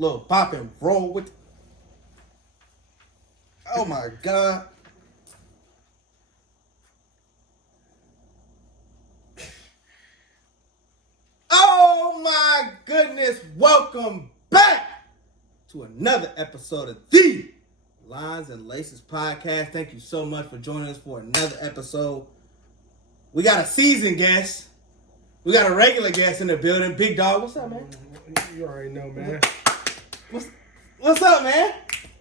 Little pop and roll with. Oh my God. Oh my goodness. Welcome back to another episode of the Lines and Laces podcast. Thank you so much for joining us for another episode. We got a seasoned guest. We got a regular guest in the building. Big Dog, what's up, man? You already know, man. What's up, man?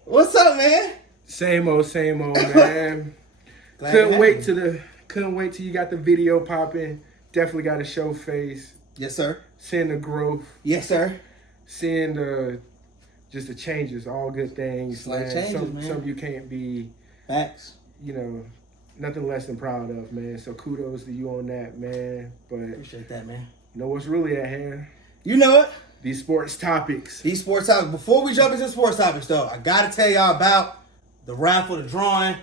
What's up, man? Same old, man. Couldn't wait till you got the video popping. Definitely got to show face. Yes, sir. Seeing the growth. Yes, sir. Seeing the changes, all good things. Slight changes, man. Some you can't be. Facts. Nothing less than proud of, man. So kudos to you on that, man. But appreciate that, man. You know what's really at hand? You know it. These sports topics. Before we jump into sports topics, though, I got to tell y'all about the raffle, the drawing,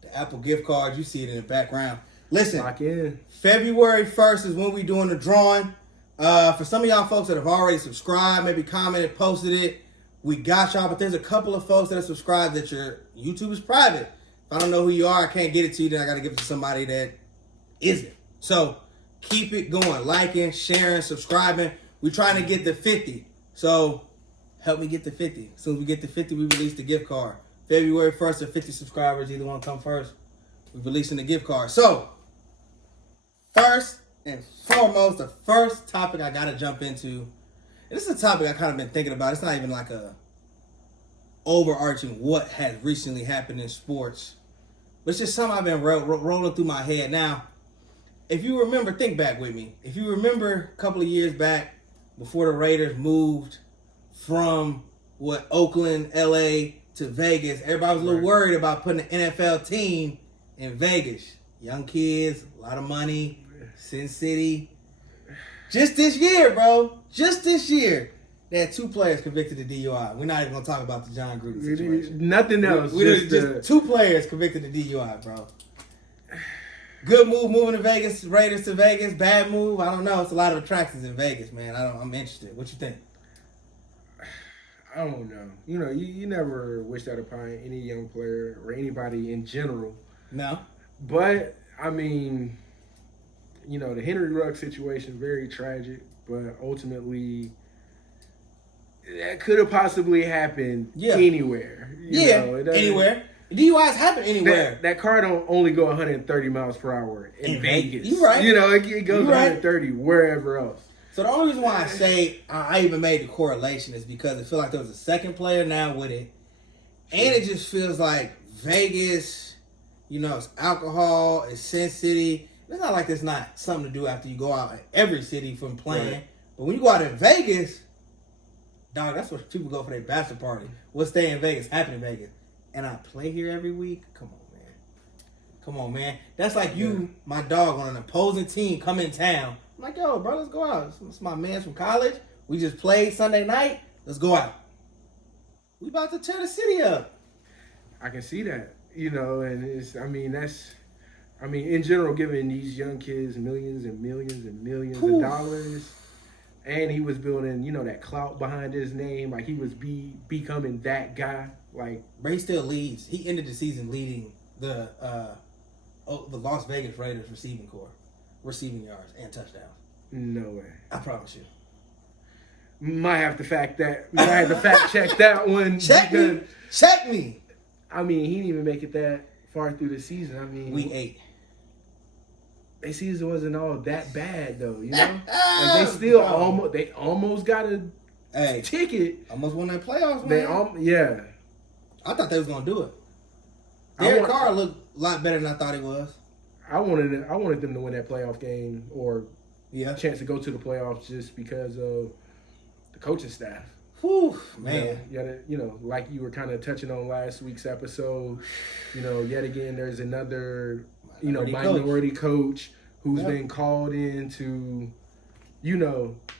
the Apple gift cards. You see it in the background. Listen, lock in. February 1st is when we doing the drawing. For some of y'all folks that have already subscribed, maybe commented, posted it, we got y'all. But there's a couple of folks that are subscribed that your YouTube is private. If I don't know who you are, I can't get it to you, then I got to give it to somebody that isn't. So keep it going. Liking, sharing, subscribing. We're trying to get to 50. So help me get to 50. As soon as we get to 50, we release the gift card. February 1st or 50 subscribers, either one come first. We're releasing the gift card. So, first and foremost, the first topic I got to jump into, and this is a topic I kind of been thinking about. It's not even like a overarching what has recently happened in sports. But it's just something I've been rolling through my head. Now, if you remember, think back with me. If you remember a couple of years back, before the Raiders moved from Oakland, LA to Vegas, everybody was a little worried about putting an NFL team in Vegas. Young kids, a lot of money, Sin City. Just this year, bro. Just this year, they had 2 players convicted of DUI. We're not even going to talk about the John Gruden situation. Nothing else. Just 2 players convicted of DUI, bro. Good move moving to Vegas, Raiders to Vegas. Bad move, I don't know. It's a lot of attractions in Vegas, man. I'm interested. What you think? I don't know. You never wish that upon any young player or anybody in general. No. But, I mean, the Henry Ruggs situation, very tragic. But ultimately, that could have possibly happened anywhere. Anywhere. DUIs happen anywhere. That car don't only go 130 miles per hour in Vegas. You're right. It goes 130 wherever else. So the only reason why I say I even made the correlation is because I feel like there was a second player now with it. And it just feels like Vegas, it's alcohol, it's Sin City. It's not like there's not something to do after you go out in every city from playing. Right. But when you go out in Vegas, dog, that's where people go for their bachelor party. We'll stay in Vegas, happen in Vegas. And I play here every week? Come on, man. That's like you, my dog, on an opposing team, come in town. I'm like, yo, bro, let's go out. It's my man from college. We just played Sunday night. Let's go out. We about to tear the city up. I can see that. And in general, giving these young kids millions and millions and millions of dollars. And he was building, that clout behind his name. Like, he was becoming that guy. Like, but he still leads. He ended the season leading the Las Vegas Raiders receiving yards and touchdowns. No way. I promise you. Might have to fact check that one. Check me. I mean, he didn't even make it that far through the season. I mean, week 8. Their season wasn't all that bad though, Like they still almost got a ticket. Almost won that playoffs, man. I thought they was gonna do it. Derek Carr looked a lot better than I thought he was. I wanted them to win that playoff game or chance to go to the playoffs just because of the coaching staff. Whew, man. Like you were kind of touching on last week's episode, yet again there's another minority coach who's been called in to,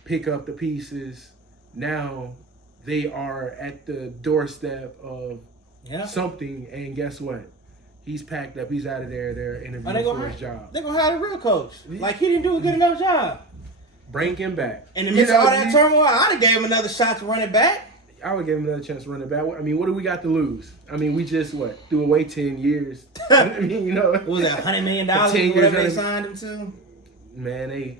pick up the pieces. Now they are at the doorstep of something, and guess what? He's packed up. He's out of there. They're interviewing for his job. They're going to hire the real coach. Like, he didn't do a good enough job. Bring him back. In the midst of all that turmoil, I'd have gave him another shot to run it back. I would give him another chance to run it back. I mean, what do we got to lose? I mean, we just threw away 10 years. I mean, what was that, $100 million? 10 years they signed him to? Man,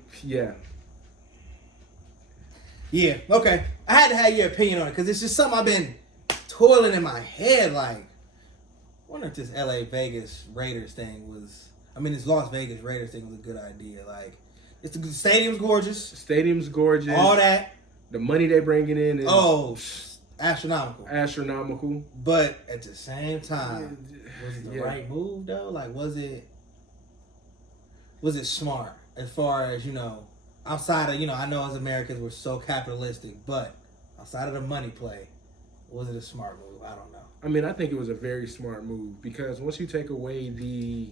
Yeah, okay. I had to have your opinion on it because it's just something I've been toiling in my head. Like, I wonder if this LA Vegas Raiders thing was. I mean, this Las Vegas Raiders thing was a good idea. Like, the stadium's gorgeous. Stadium's gorgeous. All that. The money they're bringing in is astronomical. But at the same time, was it the right move though? Like, was it smart as far as, outside of, I know as Americans we're so capitalistic, but outside of the money play, was it a smart move? I don't know. I mean, I think it was a very smart move because once you take away the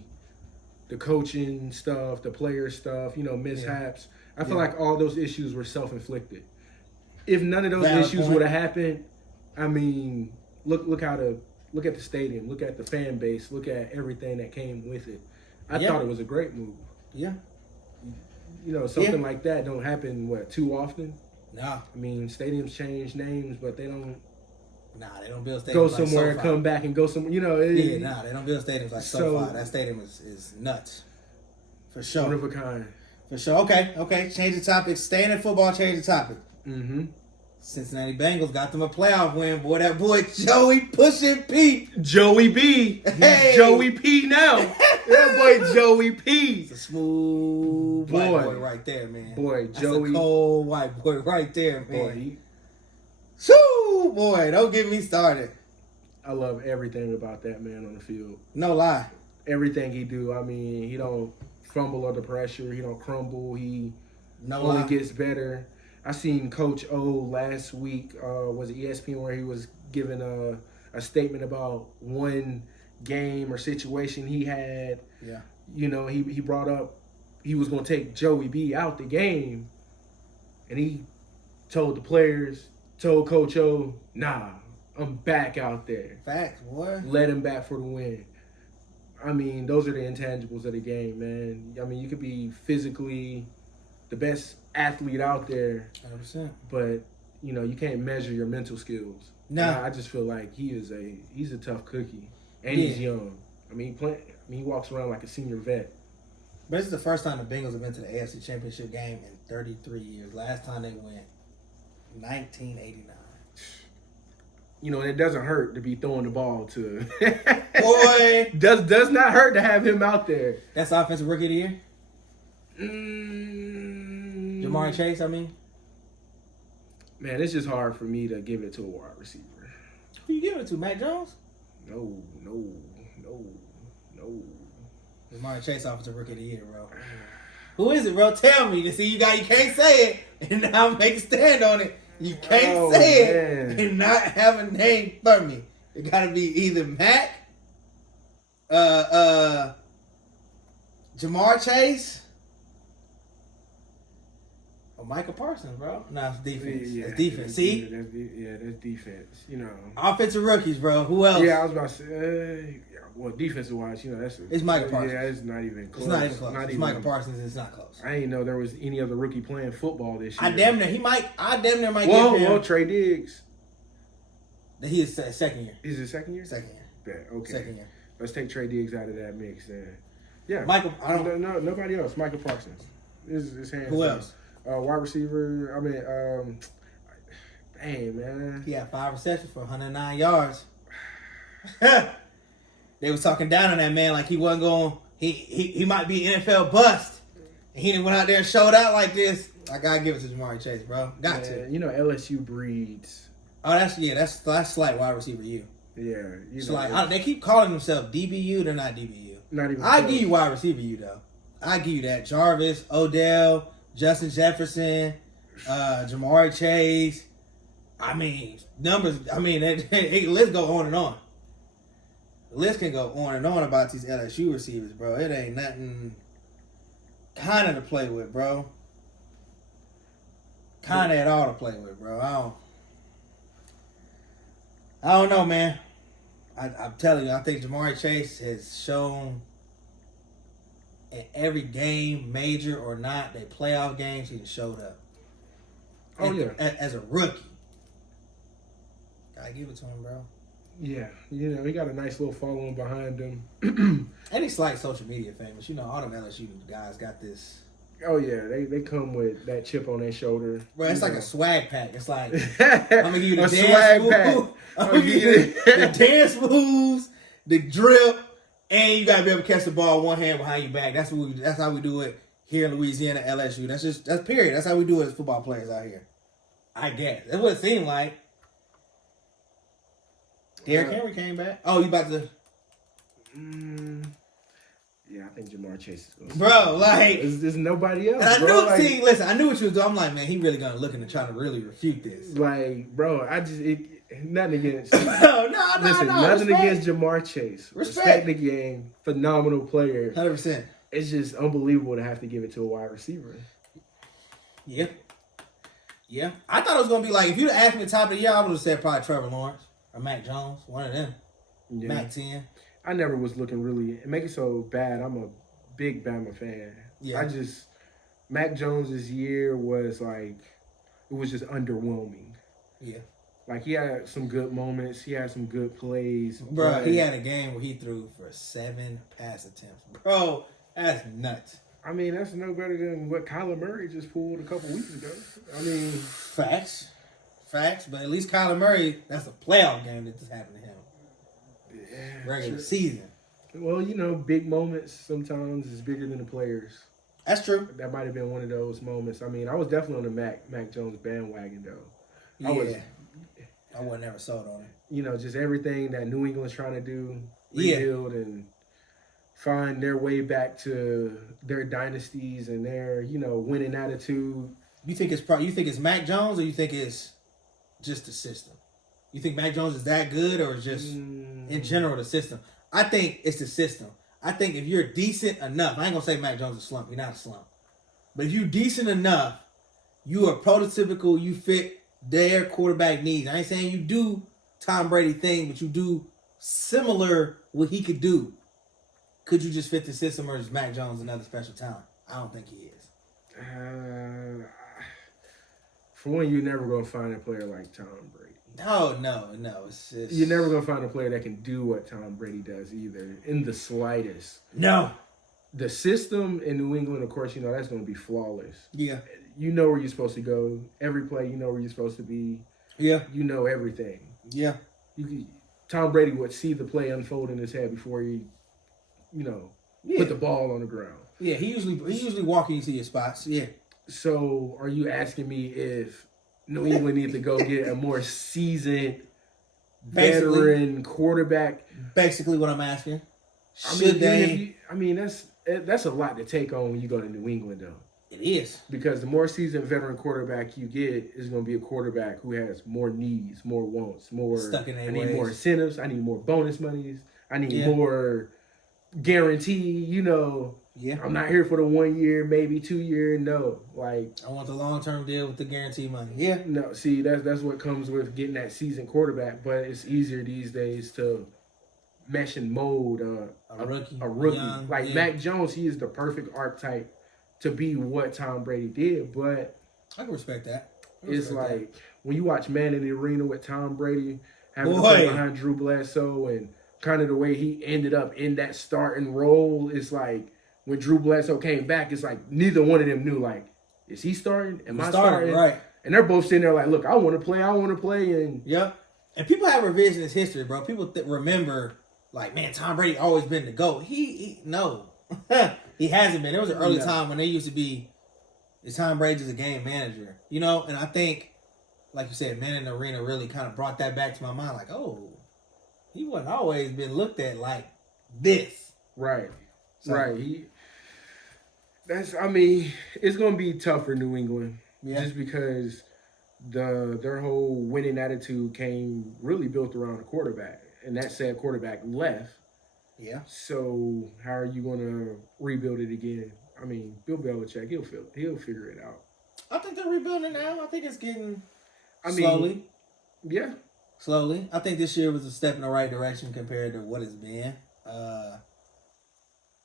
coaching stuff, the player stuff, mishaps, I feel like all those issues were self-inflicted. If none of those issues would have happened, I mean, look at the stadium, look at the fan base, look at everything that came with it. I thought it was a great move. Yeah. Something like that don't happen, too often? Nah. I mean, stadiums change names, but they don't. Nah, they don't build stadiums go somewhere, like come back, and go somewhere. They don't build stadiums like SoFi. That stadium is nuts. For sure. One of a kind. For sure. Okay. Change the topic. Staying in football, change the topic. Mm-hmm. Cincinnati Bengals got them a playoff win. Boy, that boy Joey pushing Pete. Joey B. Hey. Joey P now. That boy Joey P. It's a smooth white boy right there, man. Boy, That's Joey. a cold white boy right there, man. Boy. Boy, don't get me started. I love everything about that man on the field. No lie. Everything he do. I mean, he don't fumble under pressure. He don't crumble. He only gets better. I seen Coach O last week, was it ESPN, where he was giving a statement about one game or situation he had. Yeah. He brought up he was going to take Joey B out the game, and he told the players, told Coach O, nah, I'm back out there. Facts, boy. Let him back for the win. I mean, those are the intangibles of the game, man. I mean, you could be physically the best athlete out there, 100%. but you can't measure your mental skills. Nah. I just feel like he's a tough cookie, and he's young. I mean, he walks around like a senior vet. But this is the first time the Bengals have been to the AFC Championship game in 33 years. Last time they went, 1989. And it doesn't hurt to be throwing the ball to. Boy, does not hurt to have him out there. That's Offensive Rookie of the Year. Jamar Chase, I mean. Man, it's just hard for me to give it to a wide receiver. Who you giving it to, Mac Jones? No. Jamar Chase, Offensive Rookie of the Year, bro. Who is it, bro? Tell me. See, you can't say it and now make a stand on it. You can't say it and not have a name for me. It got to be either Mac, Jamar Chase, or Micah Parsons, bro. No, it's defense. Yeah, it's defense. See? That's defense. Offensive rookies, bro. Who else? Yeah, I was about to say, defensive-wise, it's Micah Parsons. Yeah, it's not even close. It's not even close. It's Micah Parsons. It's not close. I didn't know there was any other rookie playing football this year. I damn near might give him. Well, Trey Diggs. He is second year. Is it second year? Second year. Yeah, okay. Second year. Let's take Trey Diggs out of that mix then. Yeah. Michael, No, nobody else. Michael Parsons. His hands. Who else? Wide receiver. I mean, dang, man. He had 5 receptions for 109 yards. They was talking down on that man like he wasn't going. He might be NFL bust. And he didn't went out there and showed out like this. I gotta give it to Jamar Chase, bro. Got to. LSU breeds. Oh, that's slight wide receiver U. Yeah, Slight. They keep calling themselves DBU. They're not DBU. Not even. I give you wide receiver U though. I give you that. Jarvis, Odell, Justin Jefferson, Jamar Chase. I mean, numbers. I mean, let's go on and on. The list can go on and on about these LSU receivers, bro. It ain't nothing kind of to play with, bro. Kind of at all to play with, bro. I don't know, man. I'm telling you, I think Jamar Chase has shown in every game, major or not, they playoff games, he showed up. Oh, yeah. As a rookie. Gotta give it to him, bro. Yeah, he got a nice little following behind him. And he's like social media famous. All them LSU guys got this. Oh yeah, they come with that chip on their shoulder. Bro, it's like a swag pack. It's like I'm gonna give you the a dance swag move. pack. I'm gonna give you the dance moves, the drip, and you gotta be able to catch the ball one hand behind your back. That's how we do it here in Louisiana, LSU. That's period. That's how we do it as football players out here. I guess that's what it seemed like. Derrick Henry came back. Oh, you about to? Yeah, I think Jamar Chase is going to. Bro, like... There's nobody else, and I knew, listen, I knew what you was doing. I'm like, man, he really going to look into trying to really refute this. Like, bro, nothing against... Listen, nothing against Jamar Chase. Respect the game. Phenomenal player. 100%. It's just unbelievable to have to give it to a wide receiver. Yeah. Yeah. I thought it was going to be like, if you'd asked me at the top of the year, I would have said probably Trevor Lawrence or Mac Jones. One of them. Yeah. Mac 10. I never was looking really, make it so bad. I'm a big Bama fan. Yeah. Mac Jones's year was like, it was just underwhelming. Yeah. Like, he had some good moments. He had some good plays. Bro, he had a game where he threw for 7 pass attempts. Bro, that's nuts. I mean, that's no better than what Kyler Murray just pulled a couple weeks ago. I mean. Facts. But at least Kyler Murray, that's a playoff game that just happened to him. Yeah, regular season. Well, big moments sometimes is bigger than the players. That's true. That might have been one of those moments. I mean, I was definitely on the Mac Jones bandwagon, though. Yeah. I wasn't ever sold on it. Just everything that New England's trying to do, rebuild and find their way back to their dynasties and their, winning attitude. You think it's Mac Jones, or you think it's just the system? You think Mac Jones is that good, or just in general the system? I think it's the system. I think if you're decent enough, I ain't gonna say Mac Jones is a slump. You're not a slump. But if you're decent enough, you are prototypical. You fit their quarterback needs. I ain't saying you do Tom Brady thing, but you do similar what he could do. Could you just fit the system, or is Mac Jones another special talent? I don't think he is. For one, you're never gonna find a player like Tom Brady. No. It's you're never going to find a player that can do what Tom Brady does either, in the slightest. No. The system in New England, of course, that's going to be flawless. Yeah. You know where you're supposed to go. Every play, you know where you're supposed to be. Yeah. You know everything. Yeah. Tom Brady would see the play unfold in his head before he, put the ball on the ground. Yeah, he usually walking you to your spots. Yeah. So are you asking me if New England needs to go get a more seasoned veteran quarterback? Basically, what I'm asking. That's a lot to take on when you go to New England, though. It is. Because the more seasoned veteran quarterback you get is going to be a quarterback who has more needs, more wants, more. Stuck in their ways. Need more incentives. I need more bonus monies. I need more guarantee. Yeah. I'm not here for the 1 year, maybe 2 year. No, I want the long-term deal with the guarantee money. Yeah. No, see, that's what comes with getting that seasoned quarterback. But it's easier these days to mesh and mold a rookie. Young, Mac Jones, he is the perfect archetype to be what Tom Brady did. But I can respect that. When you watch Man in the Arena with Tom Brady having to play behind Drew Bledsoe and kind of the way he ended up in that starting role, it's like. When Drew Bledsoe came back, it's like neither one of them knew, is he starting? Am I starting? Right. And they're both sitting there look, I want to play. And yep. And people have revisionist history, bro. People remember, man, Tom Brady always been the GOAT. No. He hasn't been. There was an early time when they used to be, is Tom Brady's a game manager, And I think, like you said, Man in the Arena really kind of brought that back to my mind. He wasn't always been looked at like this. Right. So, right. It's going to be tough for New England just because their whole winning attitude came really built around a quarterback, and that said quarterback left. Yeah. So how are you going to rebuild it again? Bill Belichick, he'll figure it out. I think they're rebuilding now. I think it's getting slowly. Yeah. Slowly. I think this year was a step in the right direction compared to what it's been.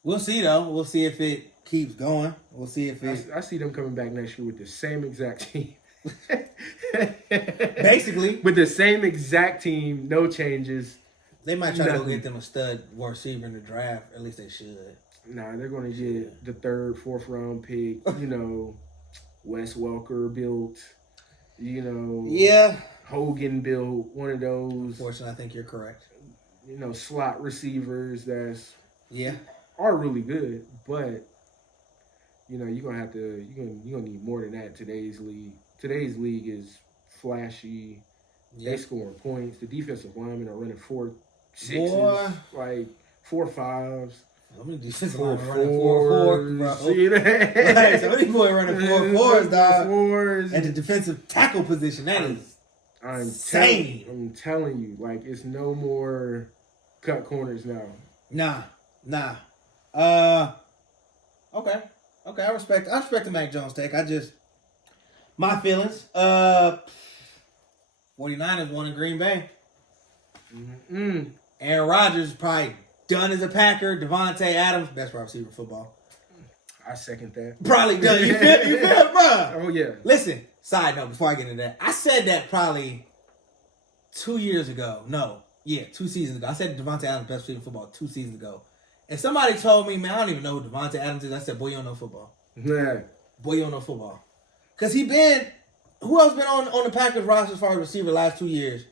We'll see, though. We'll see if it keeps going. We'll see if it... I see them coming back next year with the same exact team. Basically. With the same exact team, no changes. They might try to go get them a stud wide receiver in the draft. At least they should. Nah, they're going to get the 3rd, 4th round pick. You know, Wes Welker built. You know, yeah, Hogan built one of those. Unfortunately, I think you're correct. You know, slot receivers yeah are really good, but you know you're gonna need more than that in today's league. Today's league is flashy. They scoring points. The defensive linemen are running 4.6s, like 4.5s. How many defensive linemen running 4.4, bro? See that? Like, so many boys running 4.4s, dog. 4.4s. At the defensive tackle position, that is insane. I'm telling you, like it's no more cut corners now. Nah. Okay. I respect the Mac Jones take. My feelings. 49ers won in Green Bay. Mm-hmm. Aaron Rodgers is probably done as a Packer. Devontae Adams, best wide receiver in football. I second that. Probably done. You feel, bro? Oh yeah. Listen. Side note before I get into that, I said that probably 2 years ago. No, 2 seasons ago. I said Devontae Adams best receiver in football 2 seasons ago. And somebody told me, man, I don't even know who Devontae Adams is. I said, boy, you don't know football. Yeah. Boy, you don't know football. Because who else been on the Packers roster as far as receiver the last 2 years?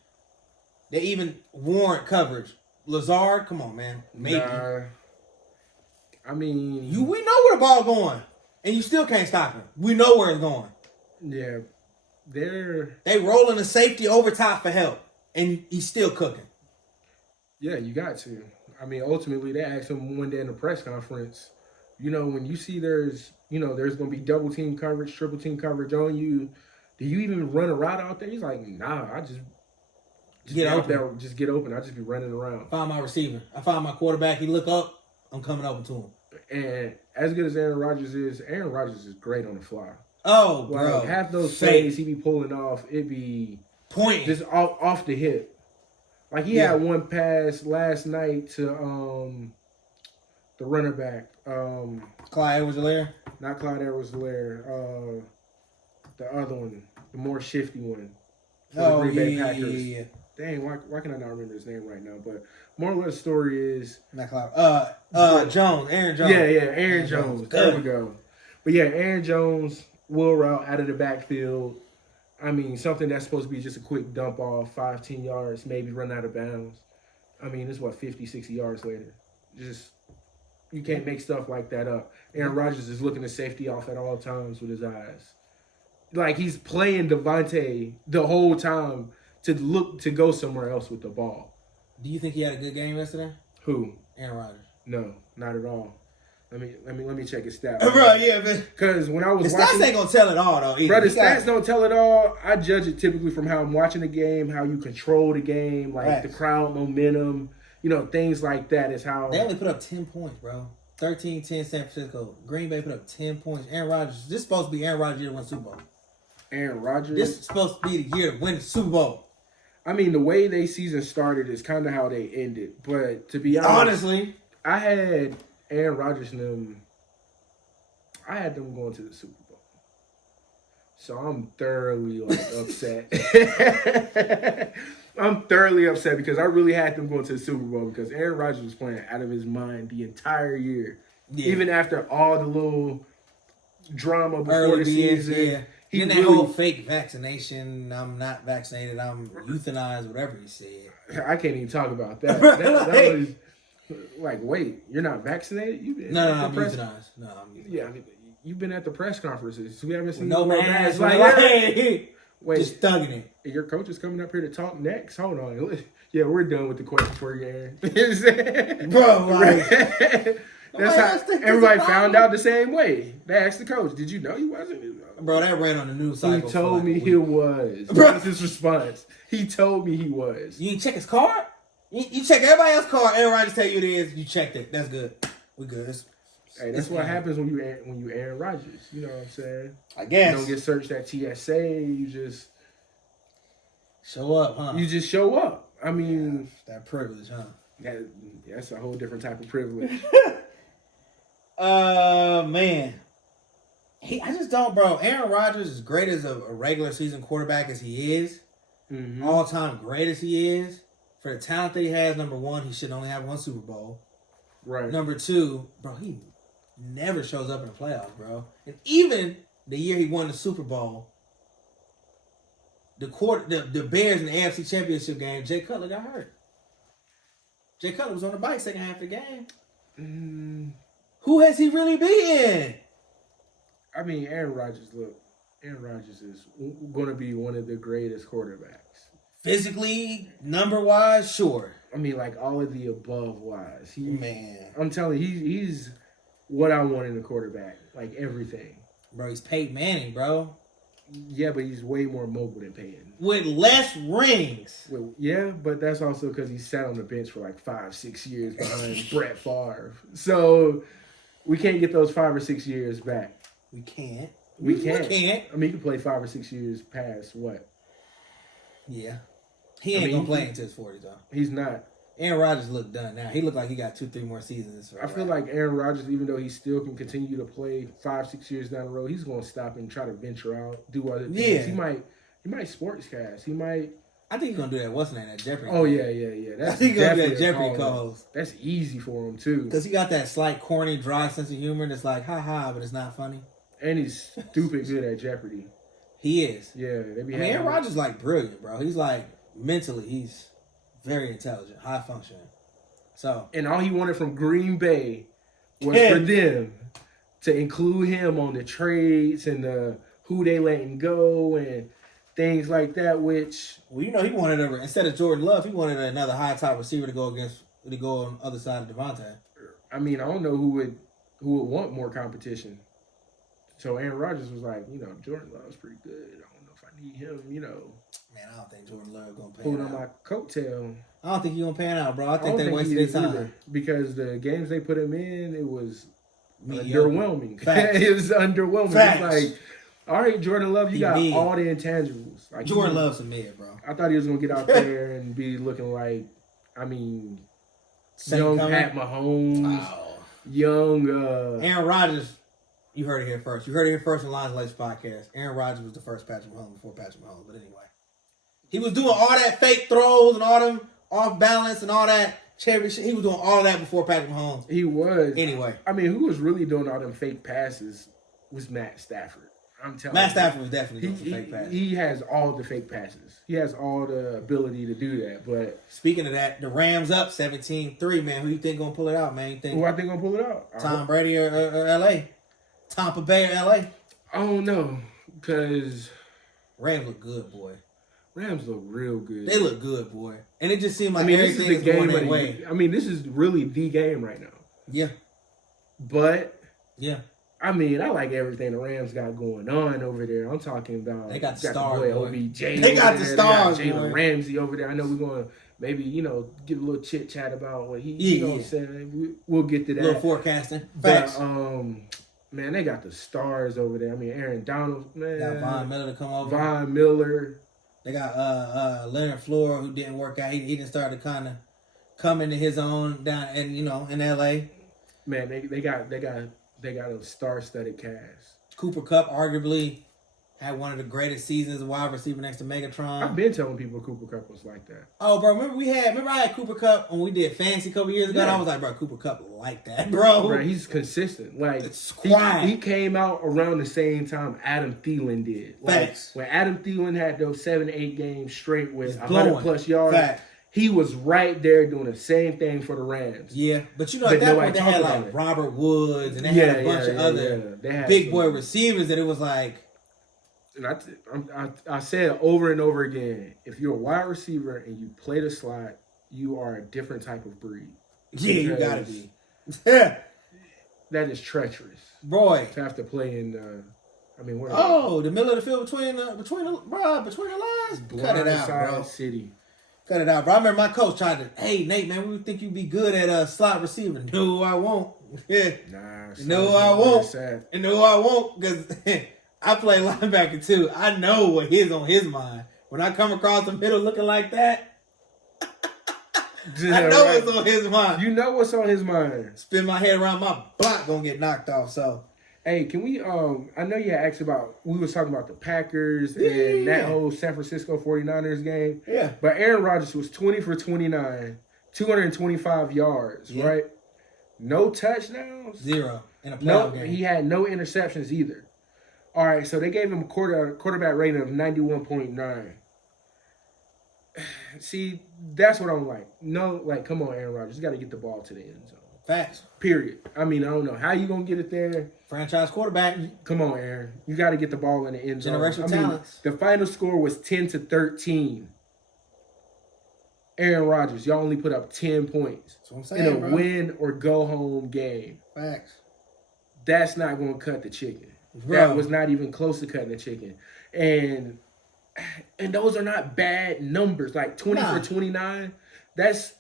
They even warrant coverage. Lazard, come on, man. Maybe. Nah, I mean, we know where the ball going, and you still can't stop him. We know where it's going. Yeah, they rolling a safety over top for help, and he's still cooking. Yeah, you got to. I mean, ultimately, they asked him one day in the press conference. You know, when you see there's going to be double team coverage, triple team coverage on you, do you even run a route out there? He's like, nah, I just get out there, just get open. I just be running around. Find my receiver. I find my quarterback. He look up. I'm coming over to him. And as good as Aaron Rodgers is great on the fly. Oh, bro. Like, half those plays he be pulling off, it be point just off the hip. Like he had one pass last night to the running back. Clyde Edwards-Helaire? Not Clyde Edwards-Helaire. The other one, the more shifty one. Oh, Green Bay Packers. Yeah. Dang, why can I not remember his name right now? But more or less, the story is not Clyde. Jones, Aaron Jones. Yeah, Aaron Jones. There we go. But yeah, Aaron Jones will route out of the backfield. I mean, something that's supposed to be just a quick dump off, 5-10 yards, maybe run out of bounds. I mean, it's 50, 60 yards later. You can't make stuff like that up. Aaron Rodgers is looking at safety off at all times with his eyes. Like he's playing Devontae the whole time to go somewhere else with the ball. Do you think he had a good game yesterday? Who? Aaron Rodgers. No, not at all. Let me check his stats. Bro, yeah, man. Because when I was the watching, stats ain't gonna tell it all though. Either. Bro, the stats don't tell it all. I judge it typically from how I'm watching the game, how you control the game, like the crowd momentum, things like that is how. They only put up 10 points, bro. 13-10 San Francisco. Green Bay put up 10 points. Aaron Rodgers. This is supposed to be Aaron Rodgers' year to win Super Bowl. Aaron Rodgers. This is supposed to be the year to win the Super Bowl. I mean, the way they season started is kind of how they ended. But to be honest, honestly, I had Aaron Rodgers and them. I had them going to the Super Bowl. So I'm thoroughly upset. I'm thoroughly upset because I really had them going to the Super Bowl because Aaron Rodgers was playing out of his mind the entire year. Yeah. Even after all the little drama before the season. Yeah. He did that whole fake vaccination, I'm not vaccinated, I'm euthanized, whatever he said. I can't even talk about that. that was like, wait, you're not vaccinated? No, I'm euthanized. No, I'm euthanized. Yeah, I mean, you've been at the press conferences. We haven't seen no mask. Wait, just thugging it. Your coach is coming up here to talk next. Hold on. Yeah, we're done with the questions for you, Aaron. Bro, like, that's how everybody found out the same way. They asked the coach, "Did you know he wasn't?" Bro, that ran on the news cycle. He told me he was. That was his response. He told me he was. You didn't check his card? You check everybody else's card. Aaron Rodgers tell you it is. You checked it. That's good. We good. That's what happens when you Aaron Rodgers. You know what I'm saying? I guess. You don't get searched at TSA. You just show up, huh? You just show up. I mean, that privilege, huh? That's a whole different type of privilege. Man. I just don't, bro. Aaron Rodgers, as great as a regular season quarterback as he is, all time great as he is, for the talent that he has, number one, he should only have one Super Bowl. Right. Number two, bro, he never shows up in the playoffs, bro. And even the year he won the Super Bowl, the Bears in the AFC Championship game, Jay Cutler got hurt. Jay Cutler was on the bike second half of the game. Who has he really beaten? I mean, Aaron Rodgers is going to be one of the greatest quarterbacks. Physically, number-wise, sure. I mean, like, all of the above-wise. Man. I'm telling you, he's what I want in a quarterback. Like, everything. Bro, he's Peyton Manning, bro. Yeah, but he's way more mobile than Peyton. With less rings. Yeah, but that's also because he sat on the bench for like 5-6 years behind Brett Favre. So, we can't get those 5 or 6 years back. We can't. We can't. I mean, you can play 5 or 6 years past what? Yeah. He ain't going to play until his 40s, though. He's not. Aaron Rodgers looked done now. He looked like he got 2-3 more seasons. I feel like Aaron Rodgers, even though he still can continue to play 5-6 years down the road, he's going to stop and try to venture out, do other things. Yeah. He might sportscast. He might. I think he's going to do that. What's the name? That Jeopardy. Oh, yeah. I think he's going to do that Jeopardy co-host. That's easy for him, too. Because he got that slight, corny, dry sense of humor that's like, ha-ha, but it's not funny. And he's stupid good at Jeopardy. He is. Yeah. Aaron Rodgers like brilliant, bro. He's like, mentally, he's very intelligent, high functioning. So. And all he wanted from Green Bay was for them to include him on the trades and the who they letting go and things like that, which... Well, you know, he wanted, instead of Jordan Love, he wanted another high-top receiver to go on the other side of Devontae. I mean, I don't know who would want more competition. So Aaron Rodgers was like, Jordan Love's pretty good. I don't know if I need him, Man, I don't think Jordan Love going to pay pulling out. on my coattail. I don't think he's going to pan out, bro. I think they wasted their time. Either, because the games they put him in, it was underwhelming. Facts. It was underwhelming. Facts. It's like, all right, Jordan Love, you got all the intangibles. Like, Jordan Love's a mid, bro. I thought he was going to get out there and be looking like, young Pat Mahomes, young... Aaron Rodgers, you heard it here first. You heard it here first on Lions Lakes podcast. Aaron Rodgers was the first Patrick Mahomes before Patrick Mahomes. But anyway, he was doing all that fake throws and all them off balance and all that cherry shit. He was doing all of that before Patrick Mahomes. He was. Anyway. I mean, who was really doing all them fake passes was Matt Stafford. I'm telling you. Matt Stafford was definitely doing some fake passes. He has all the fake passes. He has all the ability to do that. But speaking of that, the Rams up 17-3, man. Who you think gonna pull it out, man? Who I think gonna pull it out? Tom Brady or LA? Tampa Bay or LA? I don't know. Because Rams look good, boy. Rams look real good. They look good, boy. And it just seemed like this is the game going that way. This is really the game right now. Yeah. But yeah. I like everything the Rams got going on over there. I'm talking about they got the stars, boy. OBJ. They got the stars, they got Jalen Ramsey over there. I know we're going to maybe, get a little chit chat about what he, you know what I'm saying? We'll get to that. A little forecasting. Facts. But, man, they got the stars over there. Aaron Donald, man. Got Von Miller to come over. Von Miller. They got Leonard Floor, who didn't work out. He didn't start to kind of come into his own down and in LA. Man, they got a star-studded cast. Cooper Kupp arguably had one of the greatest seasons as a wide receiver next to Megatron. I've been telling people Cooper Kupp was like that. Oh, bro, remember I had Cooper Kupp when we did Fantasy a couple years ago? Yeah. And I was like, bro, Cooper Kupp like that, bro. Right, he's consistent. Like, it's quiet. He came out around the same time Adam Thielen did. Facts. When Adam Thielen had those 7-8 games straight with 100+ yards. Facts. He was right there doing the same thing for the Rams. Yeah, but at that point they had like Robert Woods and they had a bunch of other big boy receivers that it was like. And I said over and over again, if you're a wide receiver and you play the slot, you are a different type of breed. Yeah, you gotta be. That is treacherous, boy. To have to play in. The middle of the field between the lines. Cut it out, bro. City. Cut it out, bro. I remember my coach tried to, hey, Nate, man, we think you'd be good at slot receiver. No, I won't. Yeah. No, I won't. And no, I won't, because I play linebacker, too. I know what is on his mind. When I come across the middle looking like that, I know what's on his mind. You know what's on his mind. Spin my head around my block, gonna get knocked off, so. Hey, can we? I know you asked about. We was talking about the Packers and that whole San Francisco 49ers game. Yeah. But Aaron Rodgers was 20 for 29, 225 yards, right? No touchdowns. 0 in a playoff game. He had no interceptions either. All right, so they gave him a quarterback rating of 91.9. See, that's what I'm like. No, like, come on, Aaron Rodgers. You got to get the ball to the end zone. Facts. Period. I mean, I don't know how you going to get it there. Franchise quarterback. Come on, Aaron. You got to get the ball in the end zone. Generational talents. The final score was 10-13. Aaron Rodgers, y'all only put up 10 points. That's what I'm saying, in a win or go home game. Facts. That's not going to cut the chicken. Bro. That was not even close to cutting the chicken. And those are not bad numbers. Like 20 for 29, that's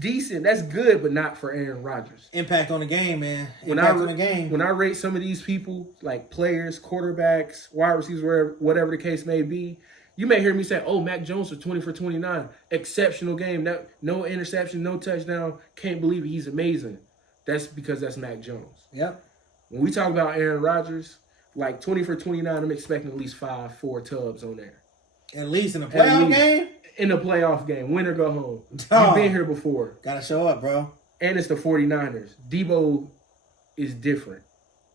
decent. That's good, but not for Aaron Rodgers. Impact on the game, man. When I rate some of these people, like players, quarterbacks, wide receivers, whatever the case may be, you may hear me say, oh, Mac Jones for 20 for 29. Exceptional game. No interception, no touchdown. Can't believe it. He's amazing. That's because that's Mac Jones. Yep. When we talk about Aaron Rodgers, like 20 for 29, I'm expecting at least 4 tubs on there. At least in a playoff game? In a playoff game. Win or go home. You've been here before. Got to show up, bro. And it's the 49ers. Debo is different.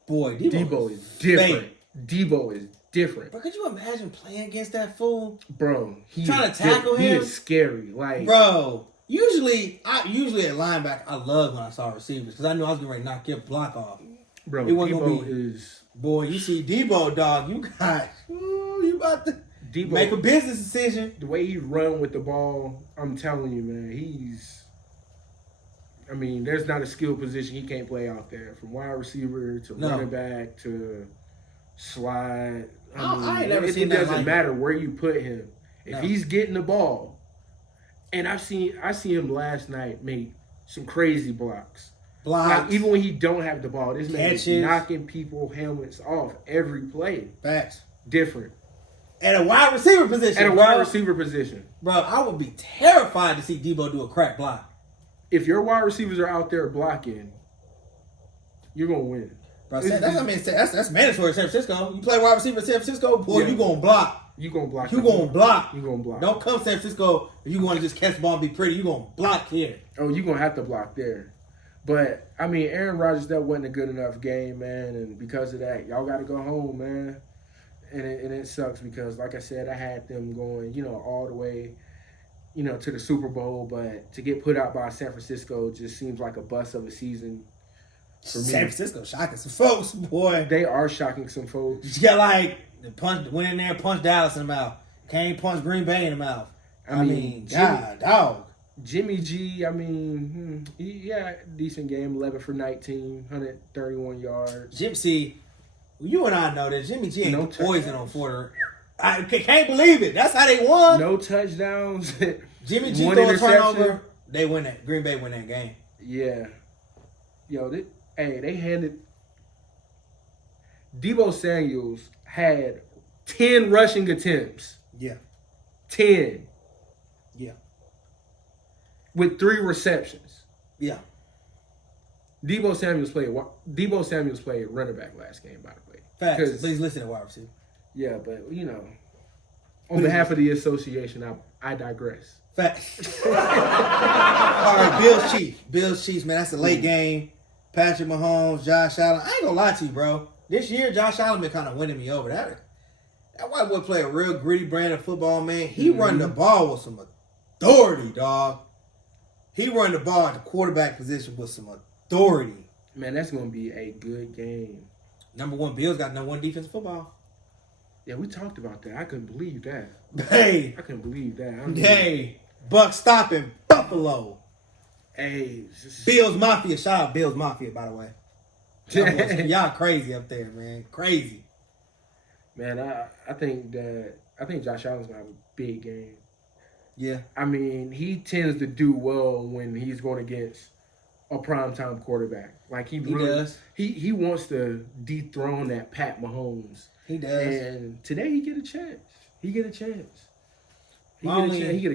Boy, Debo is different. Fake. Debo is different. Bro, could you imagine playing against that fool? Bro, trying to tackle him? He is scary. Like, bro, usually at linebacker, I love when I saw receivers because I knew I was getting ready to knock your block off. Bro, Debo is... Boy, you see Debo, dog, you about to make a business decision. The way he run with the ball, I'm telling you, man, there's not a skill position he can't play out there. From wide receiver to running back to slide. I ain't never seen that. It doesn't matter where you put him. If he's getting the ball, and I see him last night make some crazy blocks. Like, even when he don't have the ball, this man is knocking people helmets off every play. Facts. Different. At a wide receiver position. Bro, I would be terrified to see Debo do a crack block. If your wide receivers are out there blocking, you're going to win. Bro, that's mandatory in San Francisco. You play wide receiver in San Francisco, boy, you going to block. You going to block. You going to block. You going to block. Don't come to San Francisco if you want to just catch the ball and be pretty. You going to block here. Oh, you going to have to block there. But, Aaron Rodgers, that wasn't a good enough game, man. And because of that, y'all got to go home, man. And it sucks because, like I said, I had them going, all the way, to the Super Bowl. But to get put out by San Francisco just seems like a bust of a season for me. San Francisco shocking some folks, boy. They are shocking some folks. You got went in there and punched Dallas in the mouth. Can't punch Green Bay in the mouth. Dog. Jimmy G, he had a decent game, 11 for 19, 131 yards. You and I know that Jimmy G ain't poison on Porter. I can't believe it. That's how they won. No touchdowns. Jimmy G throw a turnover. They win that. Green Bay win that game. Yeah. Yo, they handed... Deebo Samuels had 10 rushing attempts. Yeah. 10. Yeah. With 3 receptions. Yeah. Deebo Samuels played running back last game, by the way. Facts. Please listen to wide receiver. Yeah, but on behalf of the association, I digress. Facts. All right, Bills Chiefs, man. That's a late game. Patrick Mahomes, Josh Allen. I ain't gonna lie to you, bro. This year, Josh Allen been kind of winning me over. That white boy play a real gritty brand of football, man. He run the ball with some authority, dog. He run the ball at the quarterback position with some authority. Man, that's going to be a good game. Number 1, Bills got number 1 defense in football. Yeah, we talked about that. I couldn't believe that. Hey. I couldn't believe that. Hey. Buck stopping Buffalo. Hey. Bills Mafia. Shout out Bills Mafia, by the way. Y'all crazy up there, man. Crazy. Man, I think Josh Allen's going to have a big game. Yeah. He tends to do well when he's going against a primetime quarterback. Like he does. He wants to dethrone that Pat Mahomes. He does. And today he get a chance. He get a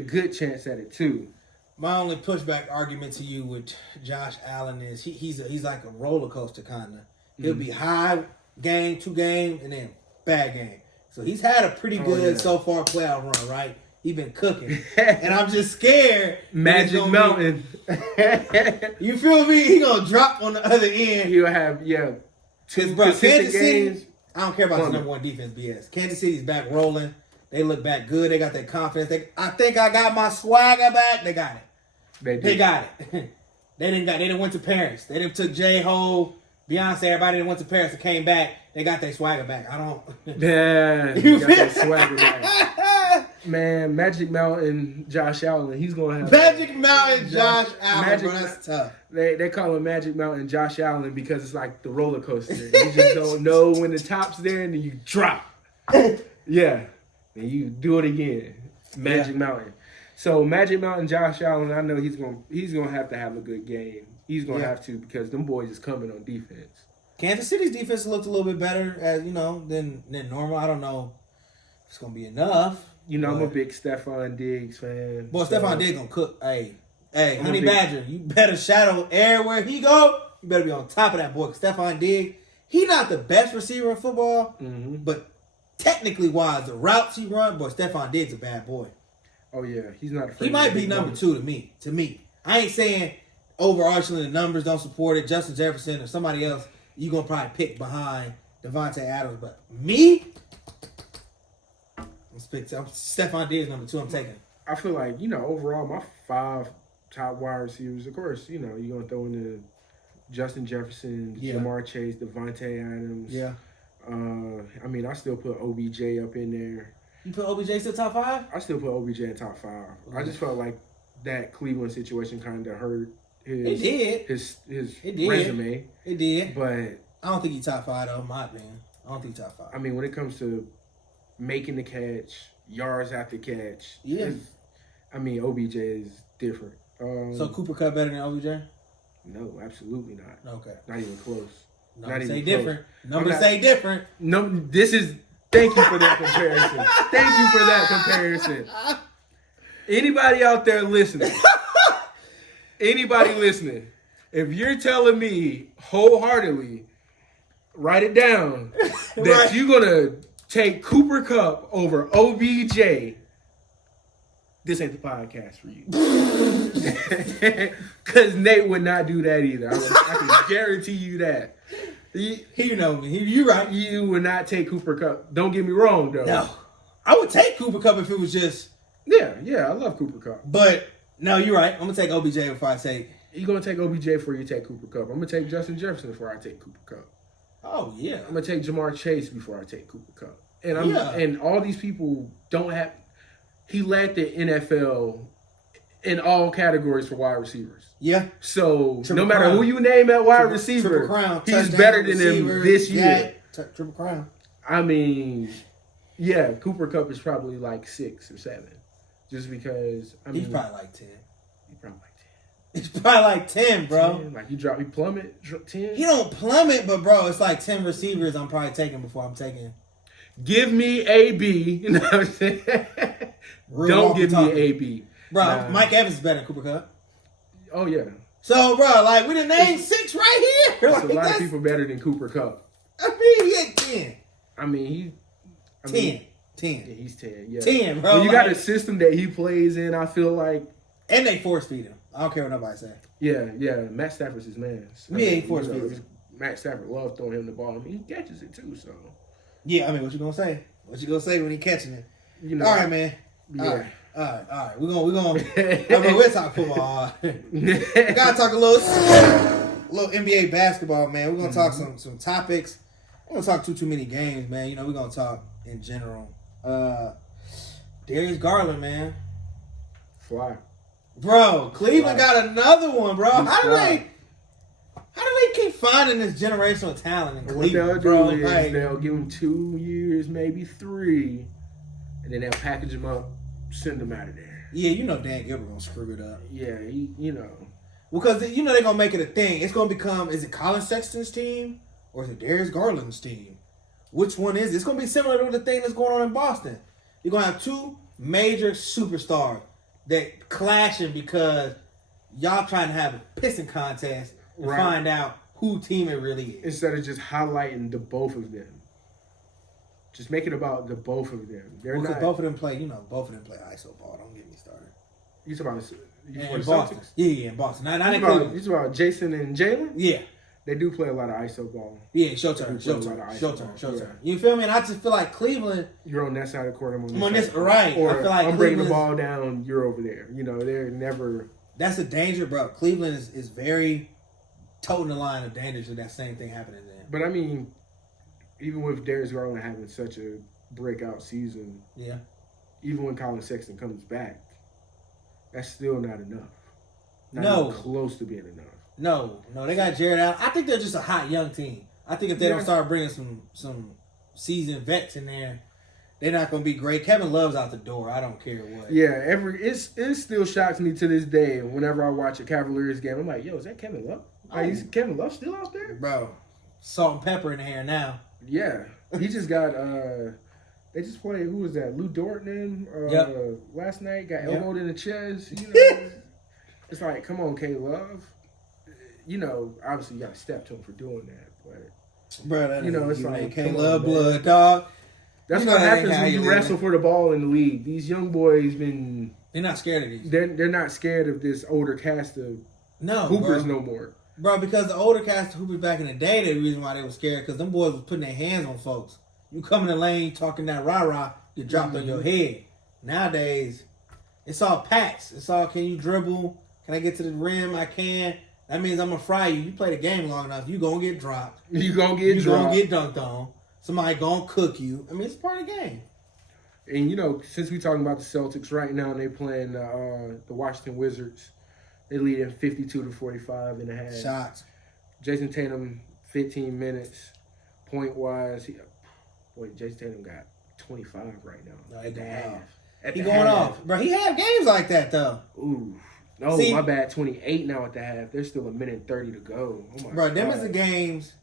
good chance at it too. My only pushback argument to you with Josh Allen is he's like a roller coaster kind of. He'll be high game, 2 game, and then bad game. So he's had a pretty good so far playoff run, right? He's been cooking. And I'm just scared. Magic Mountain. You feel me? He gonna drop on the other end. He'll have, Because, bro, Kansas City, I don't care about the number 1 defense BS. Kansas City's back rolling. They look back good. They got that confidence. I think I got my swagger back. They got it. They got it. They didn't went to Paris. They didn't took J-Ho, Beyonce, everybody that went to Paris and came back. They got their swagger back. I don't. Yeah, you got that swagger back. Man, Magic Mountain, Josh Allen, he's gonna have Magic Mountain, Josh Allen, bro. That's tough. They call him Magic Mountain, Josh Allen because it's like the roller coaster. You just don't know when the top's there and then you drop. Yeah, and you do it again. Magic Mountain. So Magic Mountain, Josh Allen, I know he's gonna have to have a good game. He's gonna have to because them boys is coming on defense. Kansas City's defense looked a little bit better, than normal. I don't know if it's gonna be enough. I'm a big Stephon Diggs fan. Boy, Stephon Diggs gonna cook. Hey, Honey Badger, you better shadow everywhere he go. You better be on top of that boy. Stephon Diggs, he not the best receiver in football, but technically wise, the routes he run, boy, Stephon Diggs a bad boy. Oh yeah, he's not afraid. He might be number 2 to me. I ain't saying overarchingly the numbers don't support it. Justin Jefferson or somebody else, you gonna probably pick behind Devontae Adams, but me. Stephon Diggs number 2. I'm taking. I feel like overall my 5 top wide receivers. Of course, you're gonna throw in the Justin Jefferson, Jamar Chase, Devontae Adams. Yeah. I still put OBJ up in there. You put OBJ still top 5? I still put OBJ in top 5. I just felt like that Cleveland situation kind of hurt his resume. It did, but I don't think he's top 5 though. In my opinion, I don't think he's top 5. When it comes to making the catch, yards after catch. Yeah. OBJ is different. So Cooper Kupp better than OBJ? No, absolutely not. Okay. Not even close. Numbers say different. Numbers say different. No, thank you for that comparison. Thank you for that comparison. Anybody out there listening? If you're telling me wholeheartedly, write it down, that you're going to take Cooper Kupp over OBJ, this ain't the podcast for you. Because Nate would not do that either. I can guarantee you that. You know me. You right. You would not take Cooper Kupp. Don't get me wrong, though. No. I would take Cooper Kupp if it was just... Yeah, I love Cooper Kupp. But, no, you're right. I'm going to take OBJ before I take... You're going to take OBJ before you take Cooper Kupp. I'm going to take Justin Jefferson before I take Cooper Kupp. Oh, yeah. I'm going to take Jamar Chase before I take Cooper Kupp. And all these people don't have... He led the NFL in all categories for wide receivers. Yeah. So, no matter who you name at wide receiver, he's better than him this year. Triple crown. Cooper Kupp is probably like 6 or 7. Just because, he's probably like 10. He's probably like 10, bro. 10, like he plummet 10. He don't plummet, but bro, it's like 10 receivers I'm probably taking before I'm taking. Give me AB. You know what I'm saying? Don't give me AB. Bro, Mike Evans is better than Cooper Kupp. Oh, yeah. So, bro, like, we done named 6 right here. There's a lot of people better than Cooper Kupp. He had 10. 10. Yeah, he's 10, yeah. 10, bro. When you got a system that he plays in, I feel like... And they force feed him. I don't care what nobody say. Yeah. Matt Stafford's his man. He force feed him. Matt Stafford loves throwing him the ball. He catches it too, so... Yeah, what you gonna say? What you gonna say when he catching it? All right, man. Yeah. All right. We're gonna we'll talk football. We gotta talk a little NBA basketball, man. We're gonna talk some topics. We're gonna talk too many games, man. We're gonna talk in general. Darius Garland, man. Fly. Bro, Cleveland got another one, bro. How do they keep finding this generational talent in Cleveland, bro? They'll give him 2 years, maybe 3, and then they'll package him up, send him out of there. Yeah, Dan Gilbert gonna screw it up. Yeah, Because they're gonna make it a thing. It's gonna become, is it Colin Sexton's team or is it Darius Garland's team? Which one is it? It's gonna be similar to the thing that's going on in Boston. You're gonna have 2 major superstars that clashing because y'all trying to have a pissing contest and find out who team it really is. Instead of just highlighting the both of them. Just make it about the both of them. They're not. Both of them play, both of them play ISO ball. Don't get me started. You talking about in Boston? Yeah, in Boston. Not in Cleveland. You talking about Jason and Jalen? Yeah. They do play a lot of ISO ball. Yeah, Showtime. You feel me? And I just feel like Cleveland. You're on that side of the court. I'm on this right. Or I feel like I'm bringing the ball down. You're over there. They're never. That's a danger, bro. Cleveland is very toting the line of danger to that same thing happening there. But I mean, even with Darius Garland having such a breakout season, yeah. Even when Colin Sexton comes back, that's still not enough. Not even close to being enough. No, they got Jared Allen. I think they're just a hot young team. I think if they don't start bringing some seasoned vets in there, they're not going to be great. Kevin Love's out the door. I don't care what. Yeah, it still shocks me to this day. Whenever I watch a Cavaliers game, I'm like, yo, is that Kevin Love? Is Kevin Love still out there? Bro, salt and pepper in the hair now. Yeah, he just got. They just played. Who was that? Lou Dort last night got elbowed in the chest. It's like, come on, K Love. Obviously you got to step to him for doing that, but bro, it's like K Love blood, dog. That's what happens when you wrestle for the ball in the league. These young boys they're not scared of these. They're not scared of this older cast of hoopers no more. Bro, because the older cast of hoopers back in the day, the reason why they were scared, because them boys was putting their hands on folks. You come in the lane talking that rah-rah, you dropped on your head. Nowadays, it's all packs. It's all, can you dribble? Can I get to the rim? I can. That means I'm going to fry you. You play the game long enough, you going to get dropped. You going to get dropped. You going to get dunked on. Somebody going to cook you. I mean, it's part of the game. And, since we're talking about the Celtics right now, and they playing the Washington Wizards, they lead in 52-45 in the half. Shots. Jason Tatum, 15 minutes. Point-wise, Jason Tatum got 25 right now. At the half. He going off. Bro, he have games like that, though. Ooh. No, my bad. 28 now at the half. There's still a minute and 30 to go. Oh my God. Them is the games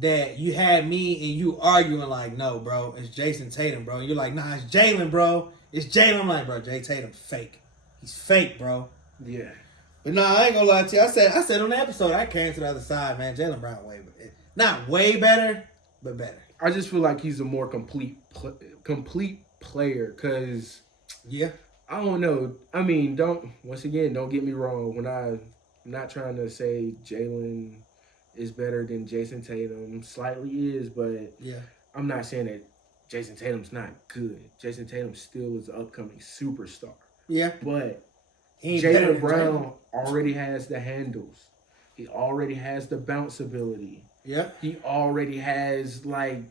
that you had me and you arguing like, no, bro, it's Jason Tatum, bro. You're like, nah, it's Jalen, bro. It's Jalen. I'm like, bro, Jay Tatum fake. He's fake, bro. Yeah. But nah, I ain't gonna lie to you. I said on the episode, I came to the other side, man. Jalen Brown not way better, but better. I just feel like he's a more complete player because I don't know. I mean, don't get me wrong. When I'm not trying to say Jalen is better than Jason Tatum, slightly is, but I'm not saying that Jason Tatum's not good. Jason Tatum still is an upcoming superstar. Yeah. But Jalen Brown already has the handles. He already has the bounce ability. Yeah. He already has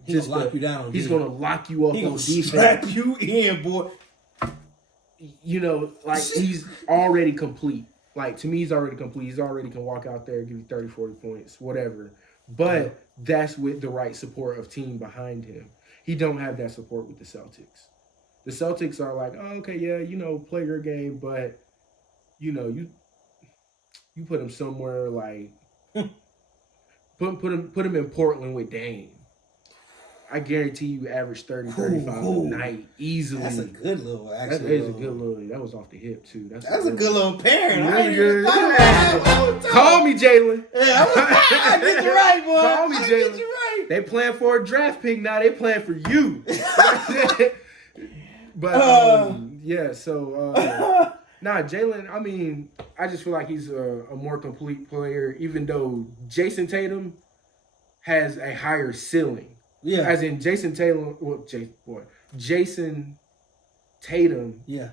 he's gonna lock you down. He's gonna lock you up on defense. Strap you in, boy. He's already complete. To me, he's already complete. He's already can walk out there, give you 30, 40 points, whatever. But that's with the right support of team behind him. He don't have that support with the Celtics. The Celtics are like, oh, okay, yeah, play your game, but you put him somewhere put him in Portland with Dame. I guarantee you average 30, 35 a night easily. That's a good little, actually. That is a good little. That was off the hip, too. That's a good little pairing. Really good. Call me, Jalen. Yeah, I get you right, boy. Call me, Jalen. Get you right. They playing for a draft pick now. They playing for you. But, Jalen, I mean, I just feel like he's a more complete player, even though Jason Tatum has a higher ceiling. Yeah. As in Jason Tatum, Jason Tatum. Yeah.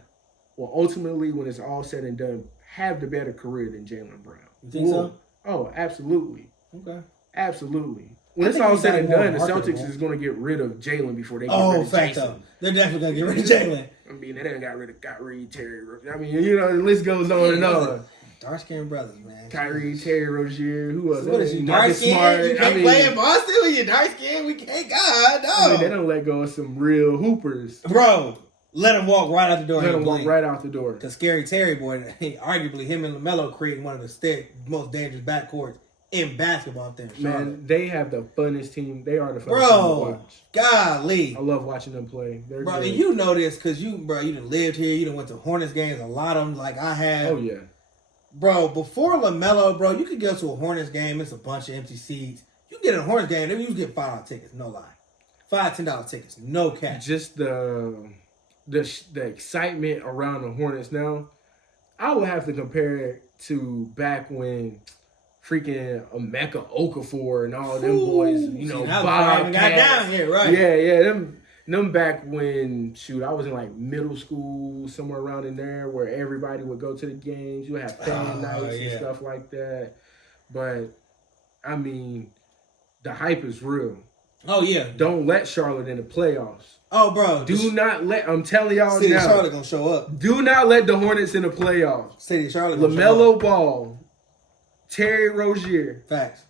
Will ultimately, when it's all said and done, have the better career than Jalen Brown. You think so? Oh, absolutely. Okay. Absolutely. When it's all said and done, the Celtics is going to get rid of Jalen before they get rid of Jason. They're definitely going to get rid of Jalen. I mean, they done got rid of Kyrie, Terry. I mean, the list goes on and on. Dark-skinned brothers, man. Kyrie, Terry Rozier, who else? What is you, dark-skinned? You can't play in Boston when you're dark-skinned? We can't, God, no. I mean, they don't let go of some real hoopers. Bro, let them walk right out the door. Let them walk right out the door. Because Scary Terry, boy, arguably him and LaMelo creating one of the most dangerous backcourts in basketball up there. Man, they have the funnest team. They are the funnest team to watch. Golly. I love watching them play. They're bro, good. And you know this because you done lived here. You done went to Hornets games, a lot of them like I have. Oh, yeah. Bro, before LaMelo, bro, you could go to a Hornets game. It's a bunch of empty seats. You get in a Hornets game, you get $5 tickets. No lie, $5-$10 tickets. No cap. Just the excitement around the Hornets now. I would have to compare it to back when freaking Emeka Okafor and all them boys, Bob got down here, right? Yeah, them back when I was in like middle school, somewhere around in there, where everybody would go to the games. You would have fan nights and stuff like that. But I mean, the hype is real. Oh yeah. Don't let Charlotte in the playoffs. Oh, bro. Do not let. I'm telling y'all City now. of Charlotte gonna show up. Do not let the Hornets in the playoffs. City of Charlotte gonna LaMelo Ball, Terry Rozier. Facts.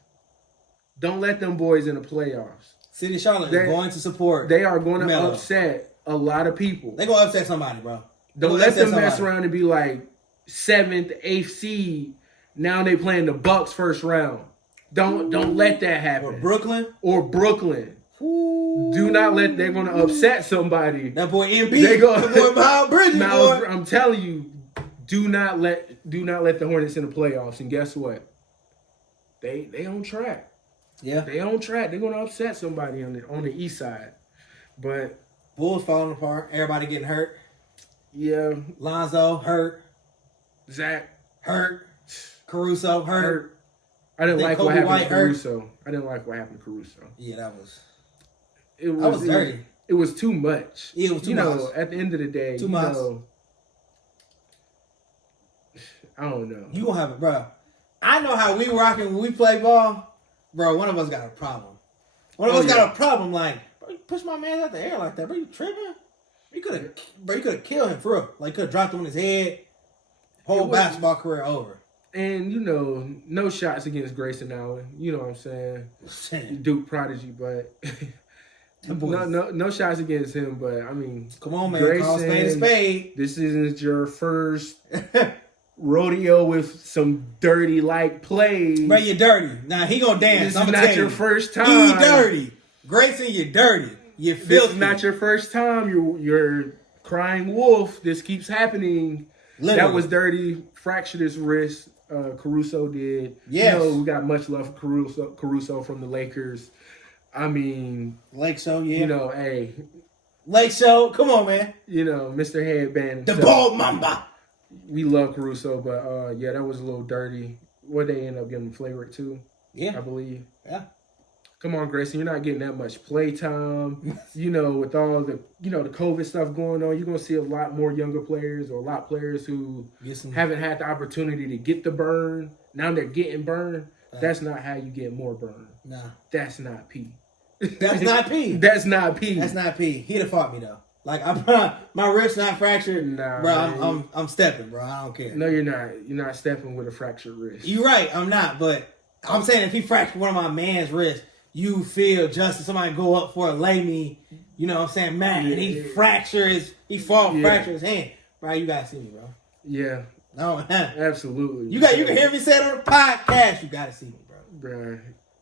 Don't let them boys in the playoffs. City of Charlotte is going to support. They are going to upset a lot of people. They're going to upset somebody, bro. Don't let them mess around and be like 7th, 8th seed. Now they playing the Bucks first round. Don't let that happen. Or Brooklyn. Ooh. Do not let. They're going to upset somebody. That boy MP. That boy Miles Bridges. I'm telling you, do not let the Hornets in the playoffs. And guess what? They on track. Yeah, they on track. They're going to upset somebody on the east side. But Bulls falling apart. Everybody getting hurt. Yeah, Lonzo hurt. Zach hurt. Caruso hurt. I didn't like what happened to Caruso. I didn't like what happened to Caruso. Yeah, that was dirty. It was too much. Yeah, it was too much. At the end of the day, too much. I don't know. You gonna have it, bro. I know how we rocking when we play ball, bro. One of us got a problem. One of us got a problem. Like, bro, you push my man out the air like that, bro. You tripping? You could have killed him for real. Like, could have dropped him on his head. Whole basketball career over. And, no shots against Grayson Allen. You know what I'm saying? Duke prodigy, but no shots against him. But, I mean, come on, man. Grayson, call spade a spade. This isn't your first rodeo with some dirty, plays. Bro, you're dirty. Nah, he gonna dance. This is not your first time. He dirty. Grayson, you're dirty. You filthy. This is not your first time. You're crying wolf. This keeps happening. Literally. That was dirty. Fractured his wrist. Caruso did. Yes. We got much love for Caruso from the Lakers. I mean, Lake Show, yeah. Hey. Lake Show, come on, man. Mr. Headband. The bald mamba. We love Caruso, but that was a little dirty. What they end up getting flagrant too? Yeah, I believe. Yeah. Come on, Grayson, you're not getting that much play time. With all the the COVID stuff going on, you're gonna see a lot more younger players or a lot of players who haven't had the opportunity to get the burn. Now they're getting burned. That's not how you get more burn. Nah. That's not P. That's not P. That's not P. That's not P. He'd have fought me though. Like my wrist's not fractured. Nah, bro. I'm stepping, bro. I don't care. No, you're not. You're not stepping with a fractured wrist. You're right. I'm not. But I'm saying if he fractured one of my man's wrists, you feel justice. Somebody go up for a lay me. You know what I'm saying, Matt, and he fracture his his hand. Bro, you gotta see me, bro. Yeah. No, absolutely. You can hear me say it on the podcast. You gotta see me, bro. Bro,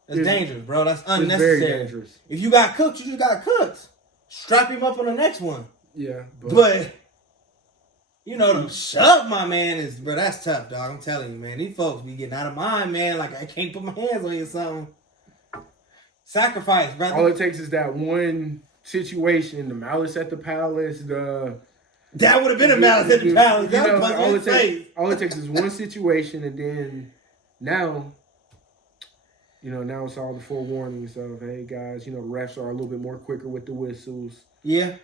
that's dangerous, bro. That's unnecessary. It's very dangerous. If you got cooked, you just got cooked. Strap him up on the next one. Yeah, but to shove my man is, bro. That's tough, dog. I'm telling you, man. These folks be getting out of mind, man. Like, I can't put my hands on you or something. Sacrifice, brother. All it takes is that one situation, the malice at the palace, that would have been a malice at the palace. All it takes is one situation, and then now, now it's all the forewarnings of, hey guys, the refs are a little bit more quicker with the whistles. Yeah.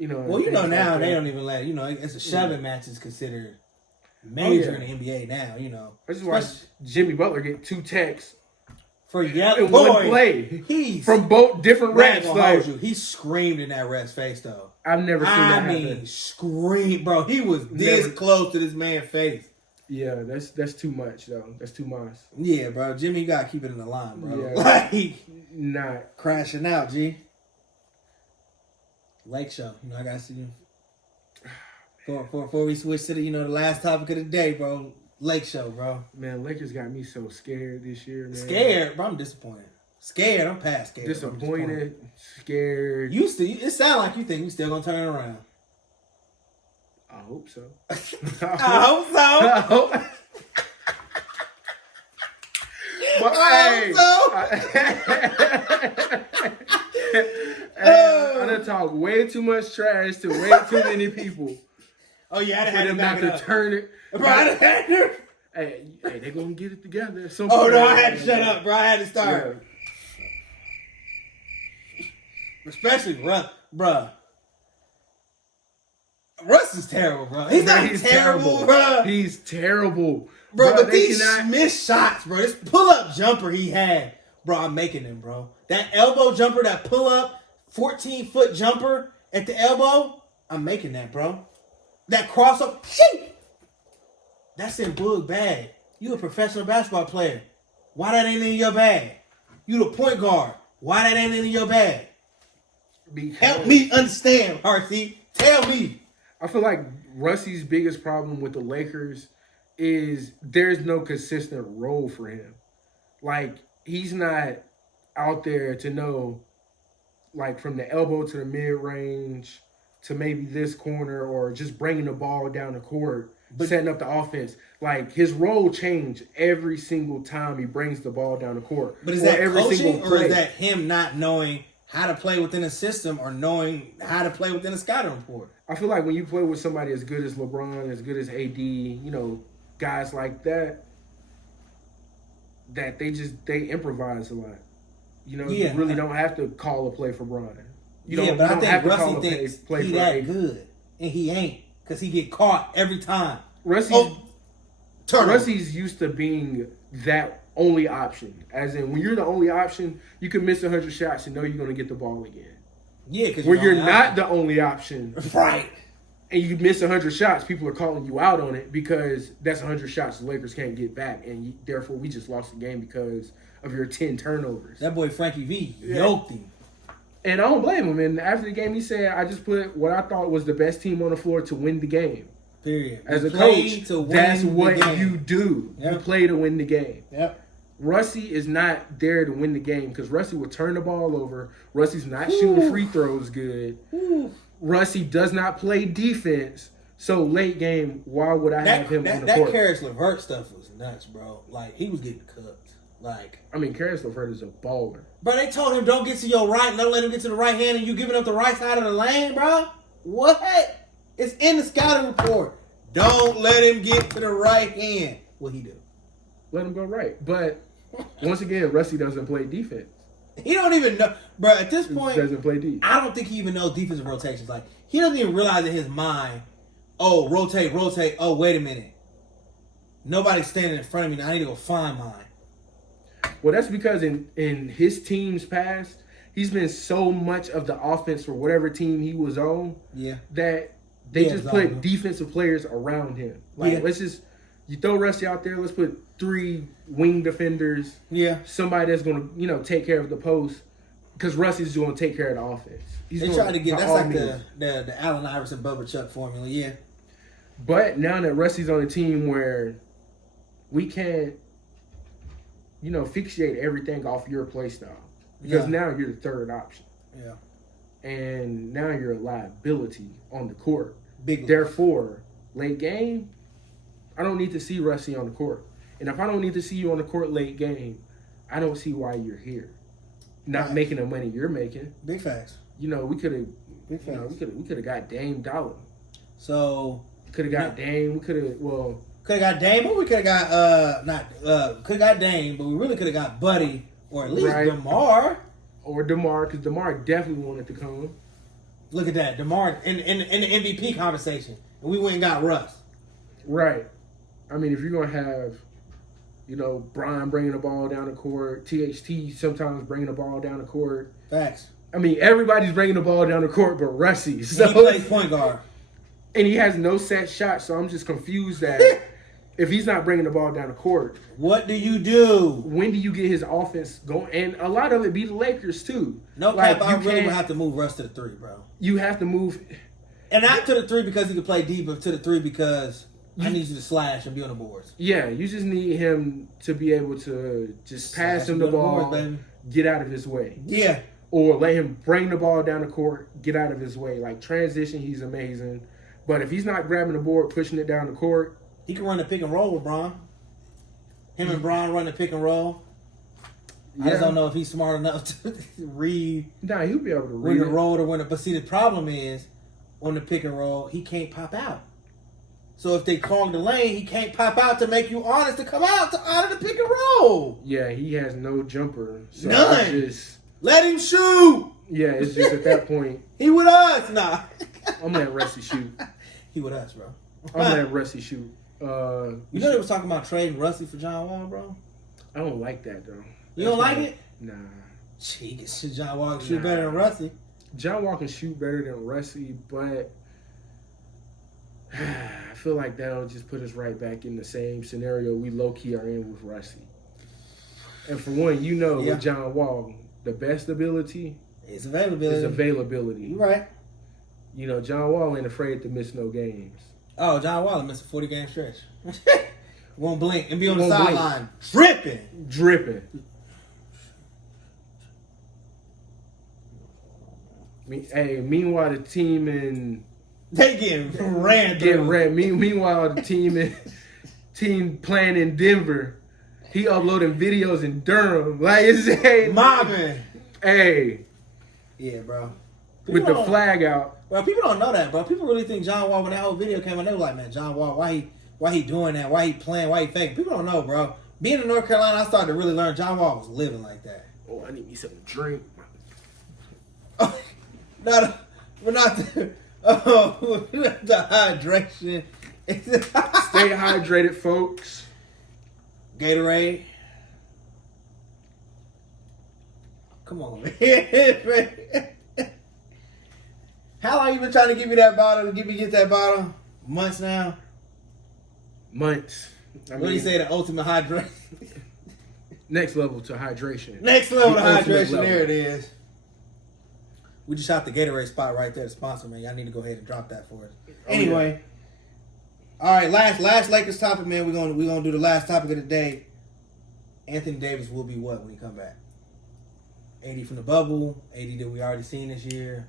Well, now they don't even let it's a shoving match is considered major in the NBA now. This is why Jimmy Butler get 2 techs for yelling one play. He's from both different refs. He screamed in that ref's face though. I've never seen that happen. Scream, bro. He was this close to this man's face. Yeah, that's too much though. That's too much. Yeah, bro. Jimmy, you gotta keep it in the line, bro. Yeah, not crashing out, G. Lake Show, I gotta see you. Before we switch to the last topic of the day, bro. Lake Show, bro. Man, Lakers got me so scared this year, man. Scared, bro. I'm disappointed. Scared. I'm past scared. Disappointed. Scared. It sounds like you think you still gonna turn it around. I hope so. I hope so. But, I done talk way too much trash to way too many people. Oh yeah, I for had them not to turn it. Bro, I had to. Hey, they gonna get it together. Oh no, I had to shut up, bro. I had to start. Yeah. Especially Russ. Russ is terrible, bro. He's terrible, bro. He's terrible. Bro, but these missed shots, bro. This pull-up jumper he had, bro, I'm making them, bro. That elbow jumper, that pull-up, 14-foot jumper at the elbow, I'm making that, bro. That cross-up, shit. That's in Boog's bag. You a professional basketball player. Why that ain't in your bag? You the point guard. Why that ain't in your bag? Help me understand, RC. Tell me. I feel like Rusty's biggest problem with the Lakers is there's no consistent role for him. Like, he's not out there to know, like, from the elbow to the mid-range to maybe this corner or just bringing the ball down the court, setting up the offense. Like, his role changed every single time he brings the ball down the court. But is that coaching or is that him not knowing how to play within a system or knowing how to play within a scouting report? I feel like when you play with somebody as good as LeBron, as good as AD, you know, guys like that they improvise a lot. You know, you really don't have to call a play for Bron. But I think Rusty thinks he that good, and he ain't, because he get caught every time. Rusty's used to being that only option. As in, when you're the only option, you can miss 100 shots and know you're going to get the ball again. Yeah, because when you're not the only option, right? And you miss 100 shots, people are calling you out on it because that's 100 shots the Lakers can't get back, and therefore we just lost the game because of your 10 turnovers. That boy Frankie V yoked him. And I don't blame him. And after the game, he said, I just put what I thought was the best team on the floor to win the game. Period. As a coach, that's what you do. Yep. You play to win the game. Yep. Rusty is not there to win the game because Rusty will turn the ball over. Rusty's not shooting free throws good. Rusty does not play defense. So late game, why would I have him on the court? That Karis LeVert stuff was nuts, bro. Like, he was getting cooked. Like, I mean, Karis LeVert is a baller. Bro, they told him don't get to your right, don't let him get to the right hand, and you giving up the right side of the lane, bro? What? It's in the scouting report. Don't let him get to the right hand. What he do? Let him go right. But once again, Rusty doesn't play defense. He don't even know, bro. At this point, he doesn't play defense. I don't think he even knows defensive rotations. Like, he doesn't even realize in his mind, oh, rotate. Oh, wait a minute. Nobody's standing in front of me now. I need to go find mine. Well, that's because in his team's past, he's been so much of the offense for whatever team he was on that they just put defensive players around him. Like, let's just, you throw Rusty out there, let's put 3 wing defenders. Yeah. Somebody that's going to, take care of the post because Rusty's going to take care of the offense. They try to get, that's like the Allen Iverson, Bubba Chuck formula, yeah. But now that Rusty's on a team where we can't, fixate everything off your play style. Because now you're the third option. Yeah. And now you're a liability on the court. Therefore, late game, I don't need to see Rusty on the court. And if I don't need to see you on the court late game, I don't see why you're here. Not making the money you're making. Big facts. We could have we could have got Dame Dollar. So could have got Dame. We could have could have got Dame, but we could have got could have got Dame, but we really could have got Buddy or at least DeMar. Or DeMar, because DeMar definitely wanted to come. Look at that, DeMar in the MVP conversation, and we went and got Russ. Right. I mean, if you're gonna have, Brian bringing the ball down the court, THT sometimes bringing the ball down the court. Facts. I mean, everybody's bringing the ball down the court, but Rusty. So he plays point guard. And he has no set shot, so I'm just confused that if he's not bringing the ball down the court. What do you do? When do you get his offense going? And a lot of it be the Lakers, too. No cap, I really would have to move Russ to the 3, bro. You have to move. And not to the 3 because he can play deep, but to the 3 because I need you to slash and be on the boards. Yeah, you just need him to be able to just pass him the ball, get out of his way. Yeah. Or let him bring the ball down the court, get out of his way. Like, transition, he's amazing. But if he's not grabbing the board, pushing it down the court. He can run the pick and roll with Bron. Him and Bron run the pick and roll. I just don't know if he's smart enough to read. Nah, he'll be able to When read to roll or when to. But see, the problem is on the pick and roll, he can't pop out. So if they clog the lane, he can't pop out to make you honest to come out to honor the pick and roll. Yeah, he has no jumper. So None. Let him shoot. Yeah, it's just at that point. He with us, nah. I'm letting Rusty shoot. He with us, bro. I'm letting Rusty shoot. You know they was talking about trading Rusty for John Wall, bro. I don't like that though. You don't like it? Nah. Jeez, John Wall can shoot better than Rusty. John Wall can shoot better than Rusty, but I feel like that'll just put us right back in the same scenario we low-key are in with Rusty. And for one, with John Wall, the best ability is availability. You right. John Wall ain't afraid to miss no games. Oh, John Wall missed a 40-game stretch. Won't blink and be on the sideline dripping. Meanwhile, the team in they getting ran through. Meanwhile, the team playing in Denver, he uploading videos in Durham. Like it's mobbing. Hey. Yeah, bro. With the flag out. Well, people don't know that, bro. People really think John Wall, when that whole video came out, they were like, man, John Wall, why he doing that? Why he playing? Why he faking? People don't know, bro. Being in North Carolina, I started to really learn John Wall was living like that. Oh, I need me something to drink. We're not the hydration. Stay hydrated, folks. Gatorade. Come on, man. How long you been trying to give me that bottle? Get that bottle? Months now? Months. What do you say, the ultimate hydration? Next level to hydration. Next level to hydration. Level. There it is. We just shot the Gatorade spot right there, the sponsor, man. Y'all need to go ahead and drop that for us. Anyway. All right, last Lakers topic, man. We're gonna do the last topic of the day. Anthony Davis will be what when he come back? 80 from the bubble, 80 that we already seen this year.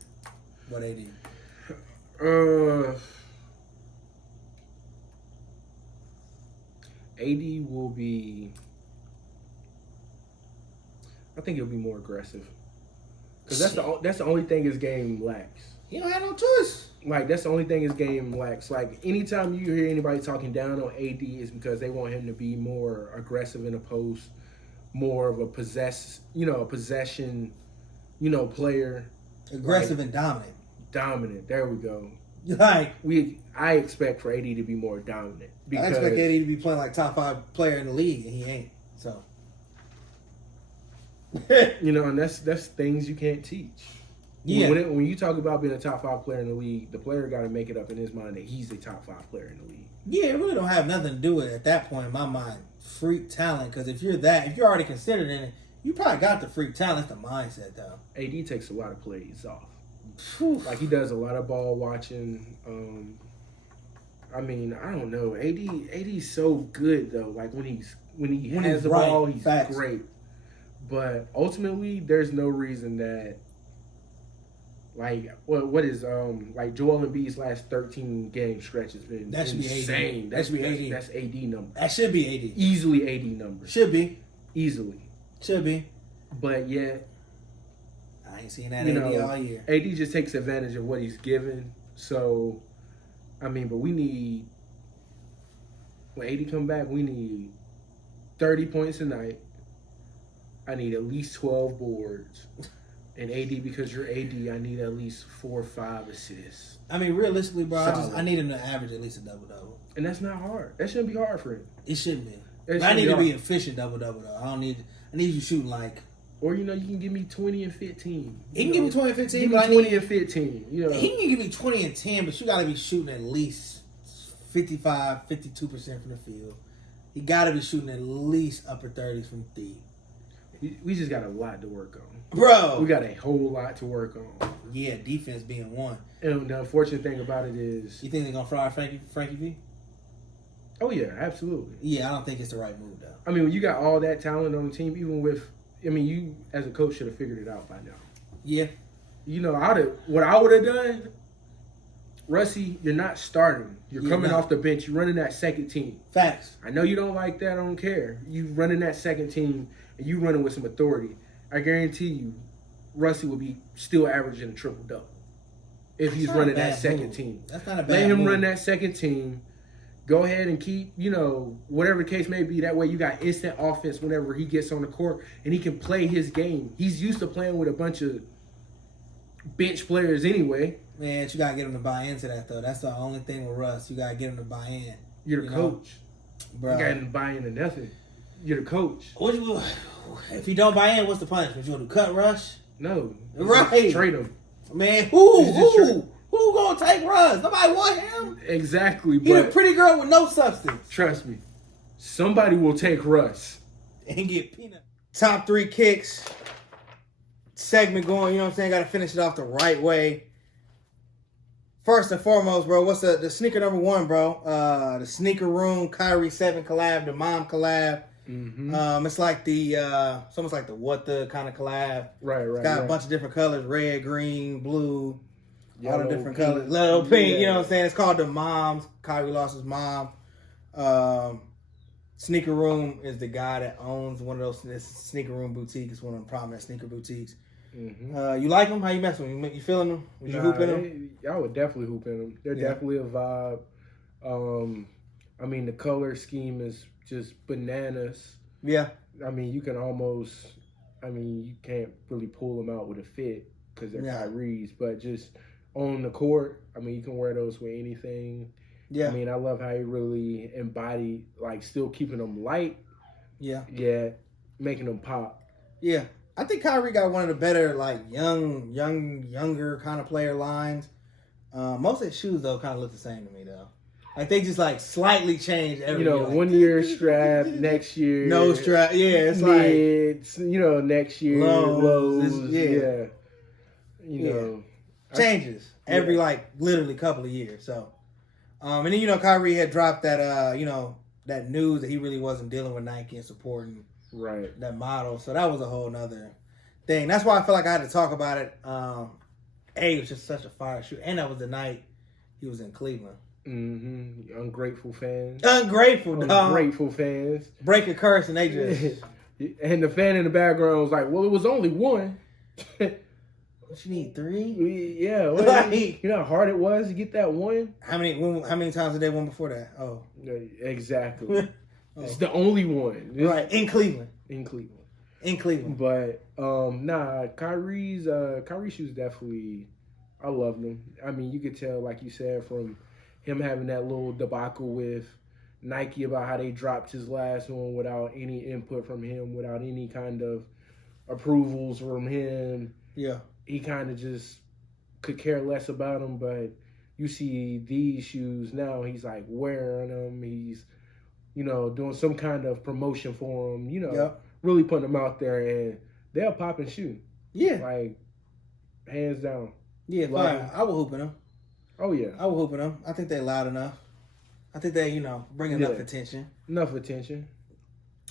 What 80? 80 will be. I think it'll be more aggressive. Because that's the only thing his game lacks. He don't have no choice. Like, that's the only thing his game lacks. Like, anytime you hear anybody talking down on AD is because they want him to be more aggressive in the post, more of a possession, player. Aggressive and dominant. Dominant. There we go. Like I expect for AD to be more dominant. I expect AD to be playing like top 5 player in the league, and he ain't. So. And that's things you can't teach. Yeah. When you talk about being a top 5 player in the league, the player got to make it up in his mind that he's a top 5 player in the league. Yeah, it really don't have nothing to do with it at that point in my mind. Freak talent, because if you're already considered in it, you probably got the freak talent. It's the mindset, though. AD takes a lot of plays off. Like, he does a lot of ball watching. I don't know. AD's so good though. Like when he has the ball, he's great. But ultimately, there's no reason that, like, what is like Joel Embiid's last 13 game stretch has been insane. That should be AD. That's AD number. That should be AD. Easily AD number. Should be. Easily. Should be. But yet, I ain't seen that AD all year. AD just takes advantage of what he's given. So, but we need, when AD come back, we need 30 points a night. I need at least 12 boards. And AD, because you're AD, I need at least 4 or 5 assists. Realistically, bro, I need him to average at least a double-double. And that's not hard. That shouldn't be hard for him. It shouldn't be. I need to be efficient double-double, though. I need you shooting like... Or, you can give me 20 and 15. He can give me 20 and 15. Give me 20 and 15. He can give me 20 and 10, but you got to be shooting at least 55, 52% from the field. You got to be shooting at least upper 30s from deep. We just got a lot to work on. Bro! We got a whole lot to work on. Yeah, defense being one. And the unfortunate thing about it is... You think they're going to fry Frankie V? Oh, yeah, absolutely. Yeah, I don't think it's the right move, though. When you got all that talent on the team, even with... you as a coach should have figured it out by now. Yeah. What I would have done Russie, you're not starting. You're coming off the bench. You're running that second team. Facts. I know you don't like that. I don't care. You running that second team, and you running with some authority. I guarantee you, Russie will be still averaging a triple-double if he's running that second team. That's not a bad Let him move. run that second team. Go ahead and keep, whatever the case may be. That way you got instant offense whenever he gets on the court, and he can play his game. He's used to playing with a bunch of bench players anyway. Man, you got to get him to buy into that, though. That's the only thing with Russ. You got to get him to buy in. You're the coach. Bro. You got him to buy into nothing. You're the coach. If you don't buy in, what's the punishment? You want to cut Rush? No. Right. Trade him. Man, who gonna take Russ? Nobody want him. Exactly. He's a pretty girl with no substance. Trust me. Somebody will take Russ. And get peanut. Top 3 kicks. Segment going, you know what I'm saying? Got to finish it off the right way. First and foremost, bro, what's the sneaker number 1, bro? The Sneaker Room Kyrie 7 collab, the Mom collab. Mm-hmm. It's like it's almost like the What The kind of collab. Right. It's got a bunch of different colors, red, green, blue, Yellow, all the different pink. colors. Little pink, Yeah. you know what I'm saying? It's called the Moms. Kyrie lost his mom. Sneaker Room is the guy that owns one of those. This Sneaker Room boutique. It's one of the prominent sneaker boutiques. Mm-hmm. You like them? How you messing with them? You feeling them? Was you hooping them? I would definitely hoop in them. They're definitely a vibe. I mean, the color scheme is just bananas. Yeah. I mean, you can't really pull them out with a fit because they're Kyrie's, but just on the court, I mean, you can wear those with anything. Yeah. I mean, I love how he really embodied, like, still keeping them light. Yeah. Yeah. Making them pop. Yeah. I think Kyrie got one of the better, like, younger kind of player lines. Most of his shoes, though, kind of look the same to me, though. Like, they just, like, slightly change every year. Like, 1 year strap, next year. No strap. Yeah, it's mids, next year. Lows. Yeah. Changes every, like, literally couple of years. So, and then, Kyrie had dropped that, that news that he really wasn't dealing with Nike and supporting that model. So that was a whole nother thing. That's why I feel like I had to talk about it. It was just such a fire shoot. And that was the night he was in Cleveland. Mm-hmm. Ungrateful fans. Ungrateful fans. Break a curse and they just... And the fan in the background was like, well, it was only one. What you need, 3? Yeah. Well, you know how hard it was to get that one? How many times did they won before that? Oh. Exactly. It's the only one. Right. In Cleveland. But, Kyrie's shoes definitely, I love them. I mean, you could tell, like you said, from him having that little debacle with Nike about how they dropped his last one without any input from him, without any kind of approvals from him. Yeah. He kind of just could care less about them, but you see these shoes now, he's like wearing them. He's, doing some kind of promotion for them, really putting them out there, and they'll pop and shoot. Yeah. Like, hands down. Yeah, fine. I will hoop in them. Oh, yeah. I will hoop in them. I think they're loud enough. I think they, bring enough attention. Enough attention.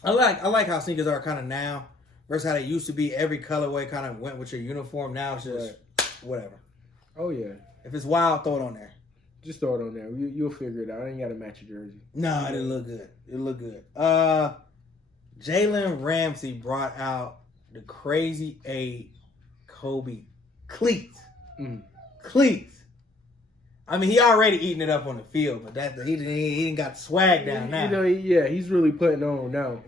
I like how sneakers are kind of now versus how they used to be. Every colorway kind of went with your uniform. Now it's just whatever. Oh, yeah. If it's wild, throw it on there. Just throw it on there. You'll figure it out. I ain't got to match your jersey. No, it look good. It look good. Jalen Ramsey brought out the Crazy 8 Kobe cleats. Cleats. I mean, he already eating it up on the field, but he didn't got swag down now. He's really putting on now.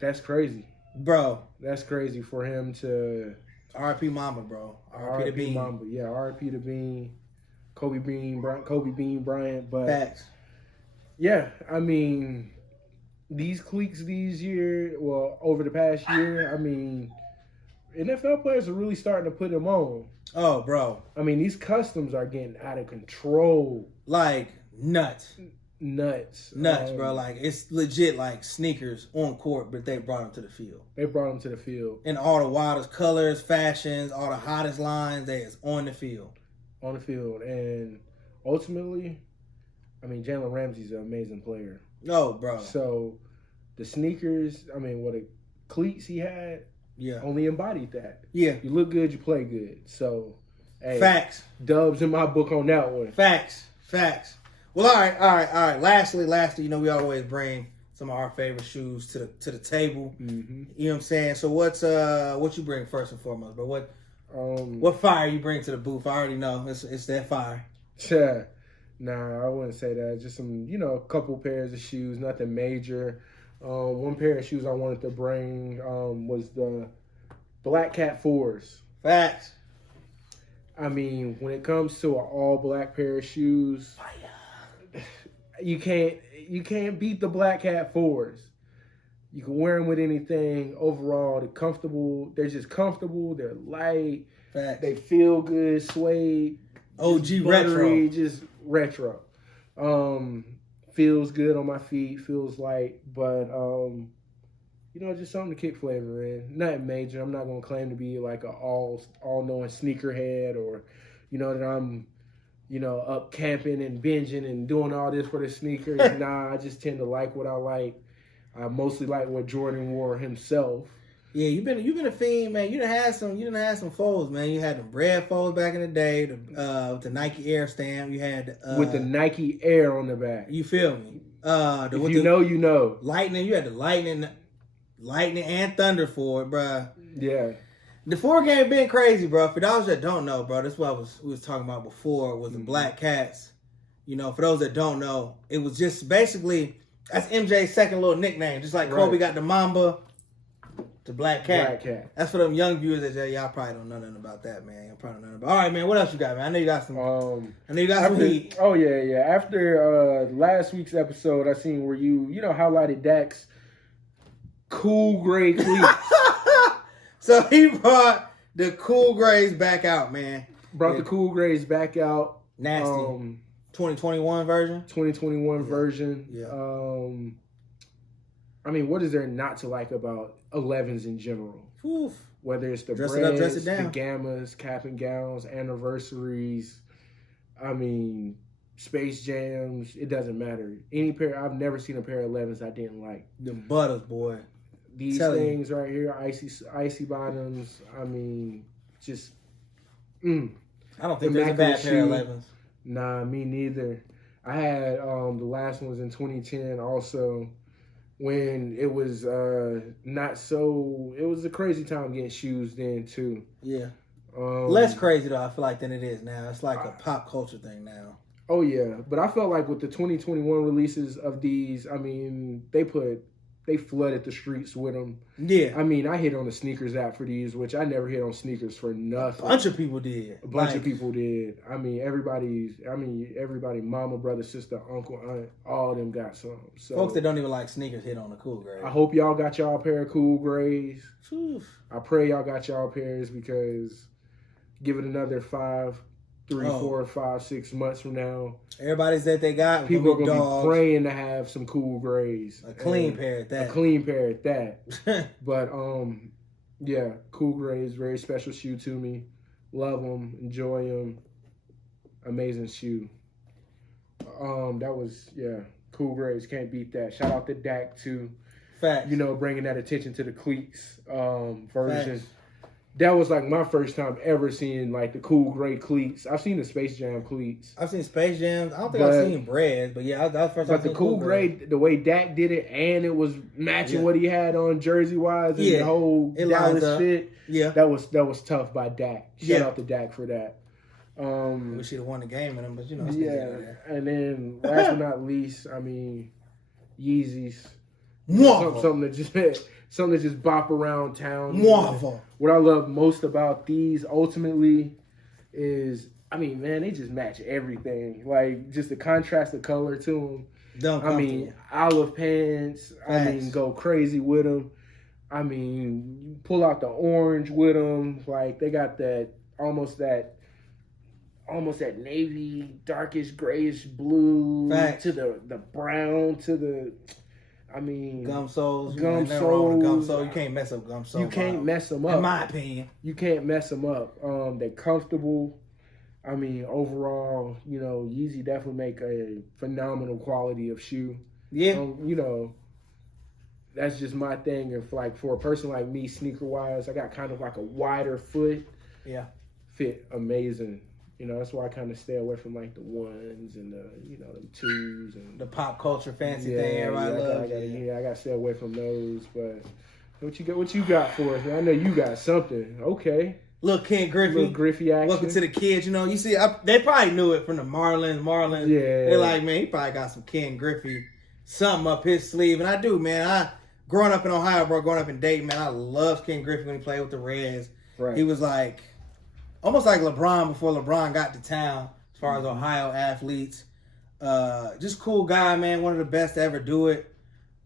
That's crazy. Bro. That's crazy for him to... R.I.P. Mama, bro. R.I.P. to Bean. Mama. Yeah, R.I.P. to Bean. Kobe Bean Bryant. But facts. Yeah, I mean, these cleats over the past year, I mean, NFL players are really starting to put them on. Oh, bro. I mean, these customs are getting out of control. Like, nuts. Nuts, bro. Like, it's legit like sneakers on court, but they brought them to the field. In all the wildest colors, fashions, all the hottest lines, they is on the field. And ultimately, I mean, Jalen Ramsey's an amazing player. Oh, bro. So, the sneakers, I mean, the cleats he had, only embodied that. Yeah. You look good, you play good. So, Hey, Facts. Dubs in my book on that one. Facts. Well, all right. Lastly, you know, we always bring some of our favorite shoes to the table. Mm-hmm. You know what I'm saying? So what you bring first and foremost, bro? What fire you bring to the booth? I already know it's that fire. Yeah. Nah, I wouldn't say that. Just some, you know, a couple pairs of shoes, nothing major. One pair of shoes I wanted to bring was the Black Cat 4s. Facts. I mean, when it comes to an all black pair of shoes, you can't beat the Black Cat 4s. You can wear them with anything. Overall, they're comfortable. They're just comfortable. They're light. Facts. They feel good. Suede. OG buttery, retro. Just retro. Feels good on my feet. Feels light. But, you know, just something to kick flavor in. Nothing major. I'm not going to claim to be like an all-knowing sneakerhead or, you know, that I'm, you know, up camping and binging and doing all this for the sneakers. Nah, I just tend to like what I like. I mostly like what Jordan wore himself. Yeah, you've been a fiend, man. You done had some foes, man. You had the red foes back in the day, with the Nike Air stamp. You had with the Nike Air on the back. You feel me? If you know, you know. Lightning. You had the lightning and thunder for it, bro. Yeah. The 4 game been crazy, bro. For those that don't know, bro, this is what we was talking about before was the Black Cats. You know, for those that don't know, it was just basically that's MJ's second little nickname. Just like Kobe got the Mamba, the Black Cat. Black Cat. That's for them young viewers that y'all probably don't know nothing about that, man. Y'all probably don't know nothing about. All right, man. What else you got, man? I know you got some. Some heat. Oh yeah. After last week's episode, I seen where you highlighted Dak's cool gray cleats. So he brought the cool grays back out, man. The cool grays back out. Nasty. 2021 version. 2021 version. Yeah. I mean, what is there not to like about 11s in general? Oof. Whether it's the dress brands, it up, dress it down. the gammas, cap and gowns, anniversaries. I mean, Space Jams. It doesn't matter. Any pair. I've never seen a pair of 11s I didn't like. The butters, boy. These things right here, icy bottoms. I mean, just. I don't think there's a bad pair of 11s. Nah, me neither. I had the last one was in 2010 also, when it was not so. It was a crazy time getting shoes then too. Yeah. Less crazy though, I feel like, than it is now. It's like a pop culture thing now. Oh yeah, but I felt like with the 2021 releases of these, I mean, they flooded the streets with them. Yeah. I mean, I hit on the sneakers app for these, which I never hit on sneakers for nothing. A bunch of people did. A bunch of people did. I mean, everybody, mama, brother, sister, uncle, aunt, all of them got some. So folks that don't even like sneakers hit on the cool gray. I hope y'all got y'all a pair of cool grays. Oof. I pray y'all got y'all pairs, because give it another 4, 5, 6 months from now, everybody said they got people are gonna be praying to have some cool grays, a clean pair at that. But yeah, cool grays, very special shoe to me. Love them, enjoy them. Amazing shoe. That was cool grays. Can't beat that. Shout out to Dak too. Facts. Bringing that attention to the cleats version. Facts. That was like my first time ever seeing like the cool gray cleats. I've seen the Space Jam cleats. I've seen Space Jams. I don't think I've seen Breads, but yeah, that was the first time. But the cool gray, the way Dak did it, and it was matching what he had on jersey wise, and the whole Dallas fit. Yeah, that was tough by Dak. Shout out to Dak for that. We should have won the game in them, but And then last but not least, I mean, Yeezys. Something to just bop around town. What I love most about these ultimately is, I mean, man, they just match everything. Like, just the contrast of color to them. I mean, olive pants. I mean, go crazy with them. I mean, pull out the orange with them. Like, they got that almost that navy, darkish, grayish blue to the brown to the. I mean, gum soles. Gum soles. You can't mess up gum soles. You can't mess them up. In my opinion. You can't mess them up. They're comfortable. I mean, overall, Yeezy definitely make a phenomenal quality of shoe. Yeah. That's just my thing. If like for a person like me, sneaker wise, I got kind of like a wider foot. Yeah. fit amazing. You know, that's why I kind of stay away from like the ones and the, you know, the twos and the pop culture fancy thing everybody loves. I gotta stay away from those. But what you got for us? I know you got something. Okay. Look, Ken Griffey. Little Griffey action. Welcome to the kids. You know, you see, they probably knew it from the Marlins. Yeah. They're like, man, he probably got some Ken Griffey something up his sleeve. And I do, man. Growing up in Ohio, bro, growing up in Dayton, man, I loved Ken Griffey when he played with the Reds. Right. He was like, almost like LeBron before LeBron got to town as far as Ohio athletes. Just cool guy, man. One of the best to ever do it.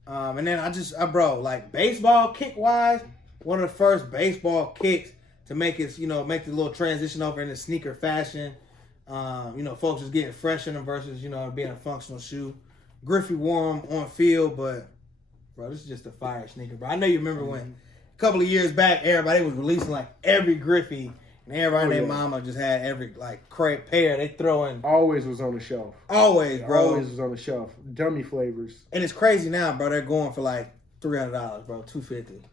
And then bro, like baseball kick wise, one of the first baseball kicks to make it, make the little transition over into sneaker fashion. Folks was getting fresh in them versus, being a functional shoe. Griffey wore them on field, but bro, this is just a fire sneaker, bro. I know you remember when a couple of years back, everybody was releasing like every Griffey. And everybody and their mama just had every pair they throw in. Always was on the shelf. Always, bro. Always was on the shelf. Dummy flavors. And it's crazy now, bro. They're going for like $300, bro. $250.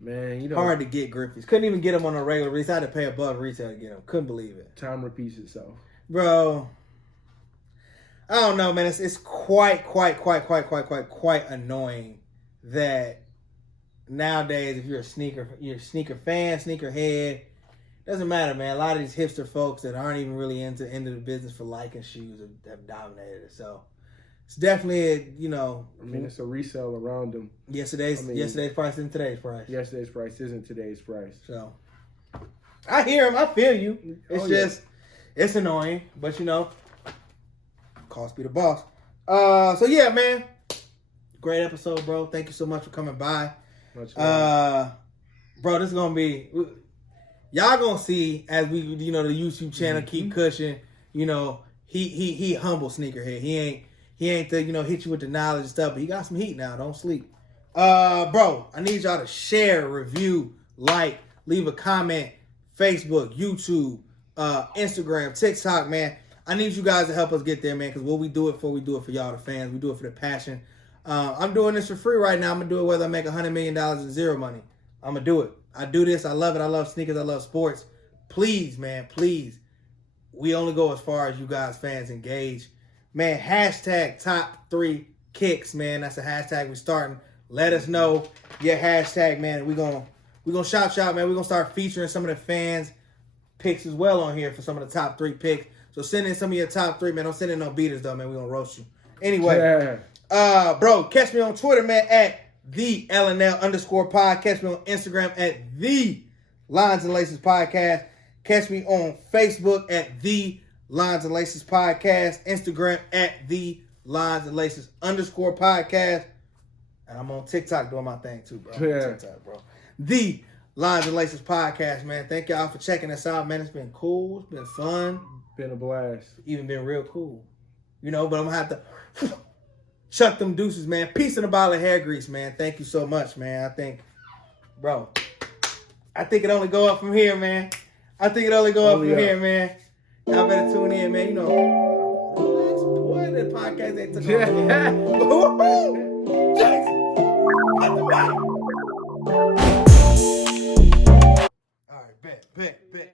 Man, hard to get Griffies. Couldn't even get them on a regular release. I had to pay above retail to get them. Couldn't believe it. Time repeats itself, bro. I don't know, man. It's quite annoying that nowadays, if you're a sneaker fan, sneakerhead. Doesn't matter, man. A lot of these hipster folks that aren't even really into the business for liking shoes have dominated it. So it's definitely it's a resale around them. Yesterday's price isn't today's price. Yesterday's price isn't today's price. So I hear him. I feel you. It's it's annoying, but cost be the boss. So yeah, man. Great episode, bro. Thank you so much for coming by. Much love. Bro, this is gonna be. Y'all gonna see as we, the YouTube channel keep cushing. He humble sneakerhead. He ain't the hit you with the knowledge and stuff. But he got some heat now. Don't sleep, bro. I need y'all to share, review, leave a comment. Facebook, YouTube, Instagram, TikTok, man. I need you guys to help us get there, man. Because what we do it for y'all, the fans. We do it for the passion. I'm doing this for free right now. I'm gonna do it whether I make $100 million in zero money. I'm gonna do it. I do this. I love it. I love sneakers. I love sports. Please, man, please. We only go as far as you guys fans engage. Man, hashtag top 3 kicks, man. That's a hashtag we're starting. Let us know your hashtag, man. We're gonna shout you out, man. We're gonna start featuring some of the fans' picks as well on here for some of the top 3 picks. So send in some of your top 3, man. Don't send in no beaters though, man. We're gonna roast you. Anyway, bro, catch me on Twitter, man, at the LNL_pod. Catch me on Instagram at the Lines and Laces Podcast. Catch me on Facebook at the Lines and Laces Podcast. Instagram at the Lines and Laces _podcast. And I'm on TikTok doing my thing too, bro. TikTok, bro. The Lines and Laces Podcast, man. Thank y'all for checking us out, man. It's been cool. It's been fun. Been a blast. Even been real cool. But I'm going to have to chuck them deuces, man. Peace and a bottle of hair grease, man. Thank you so much, man. I think it only go up from here, man. Here, man. Y'all better tune in, man. Relax, boy. That podcast ain't took off. Jackson, cut the mic. All right, bet.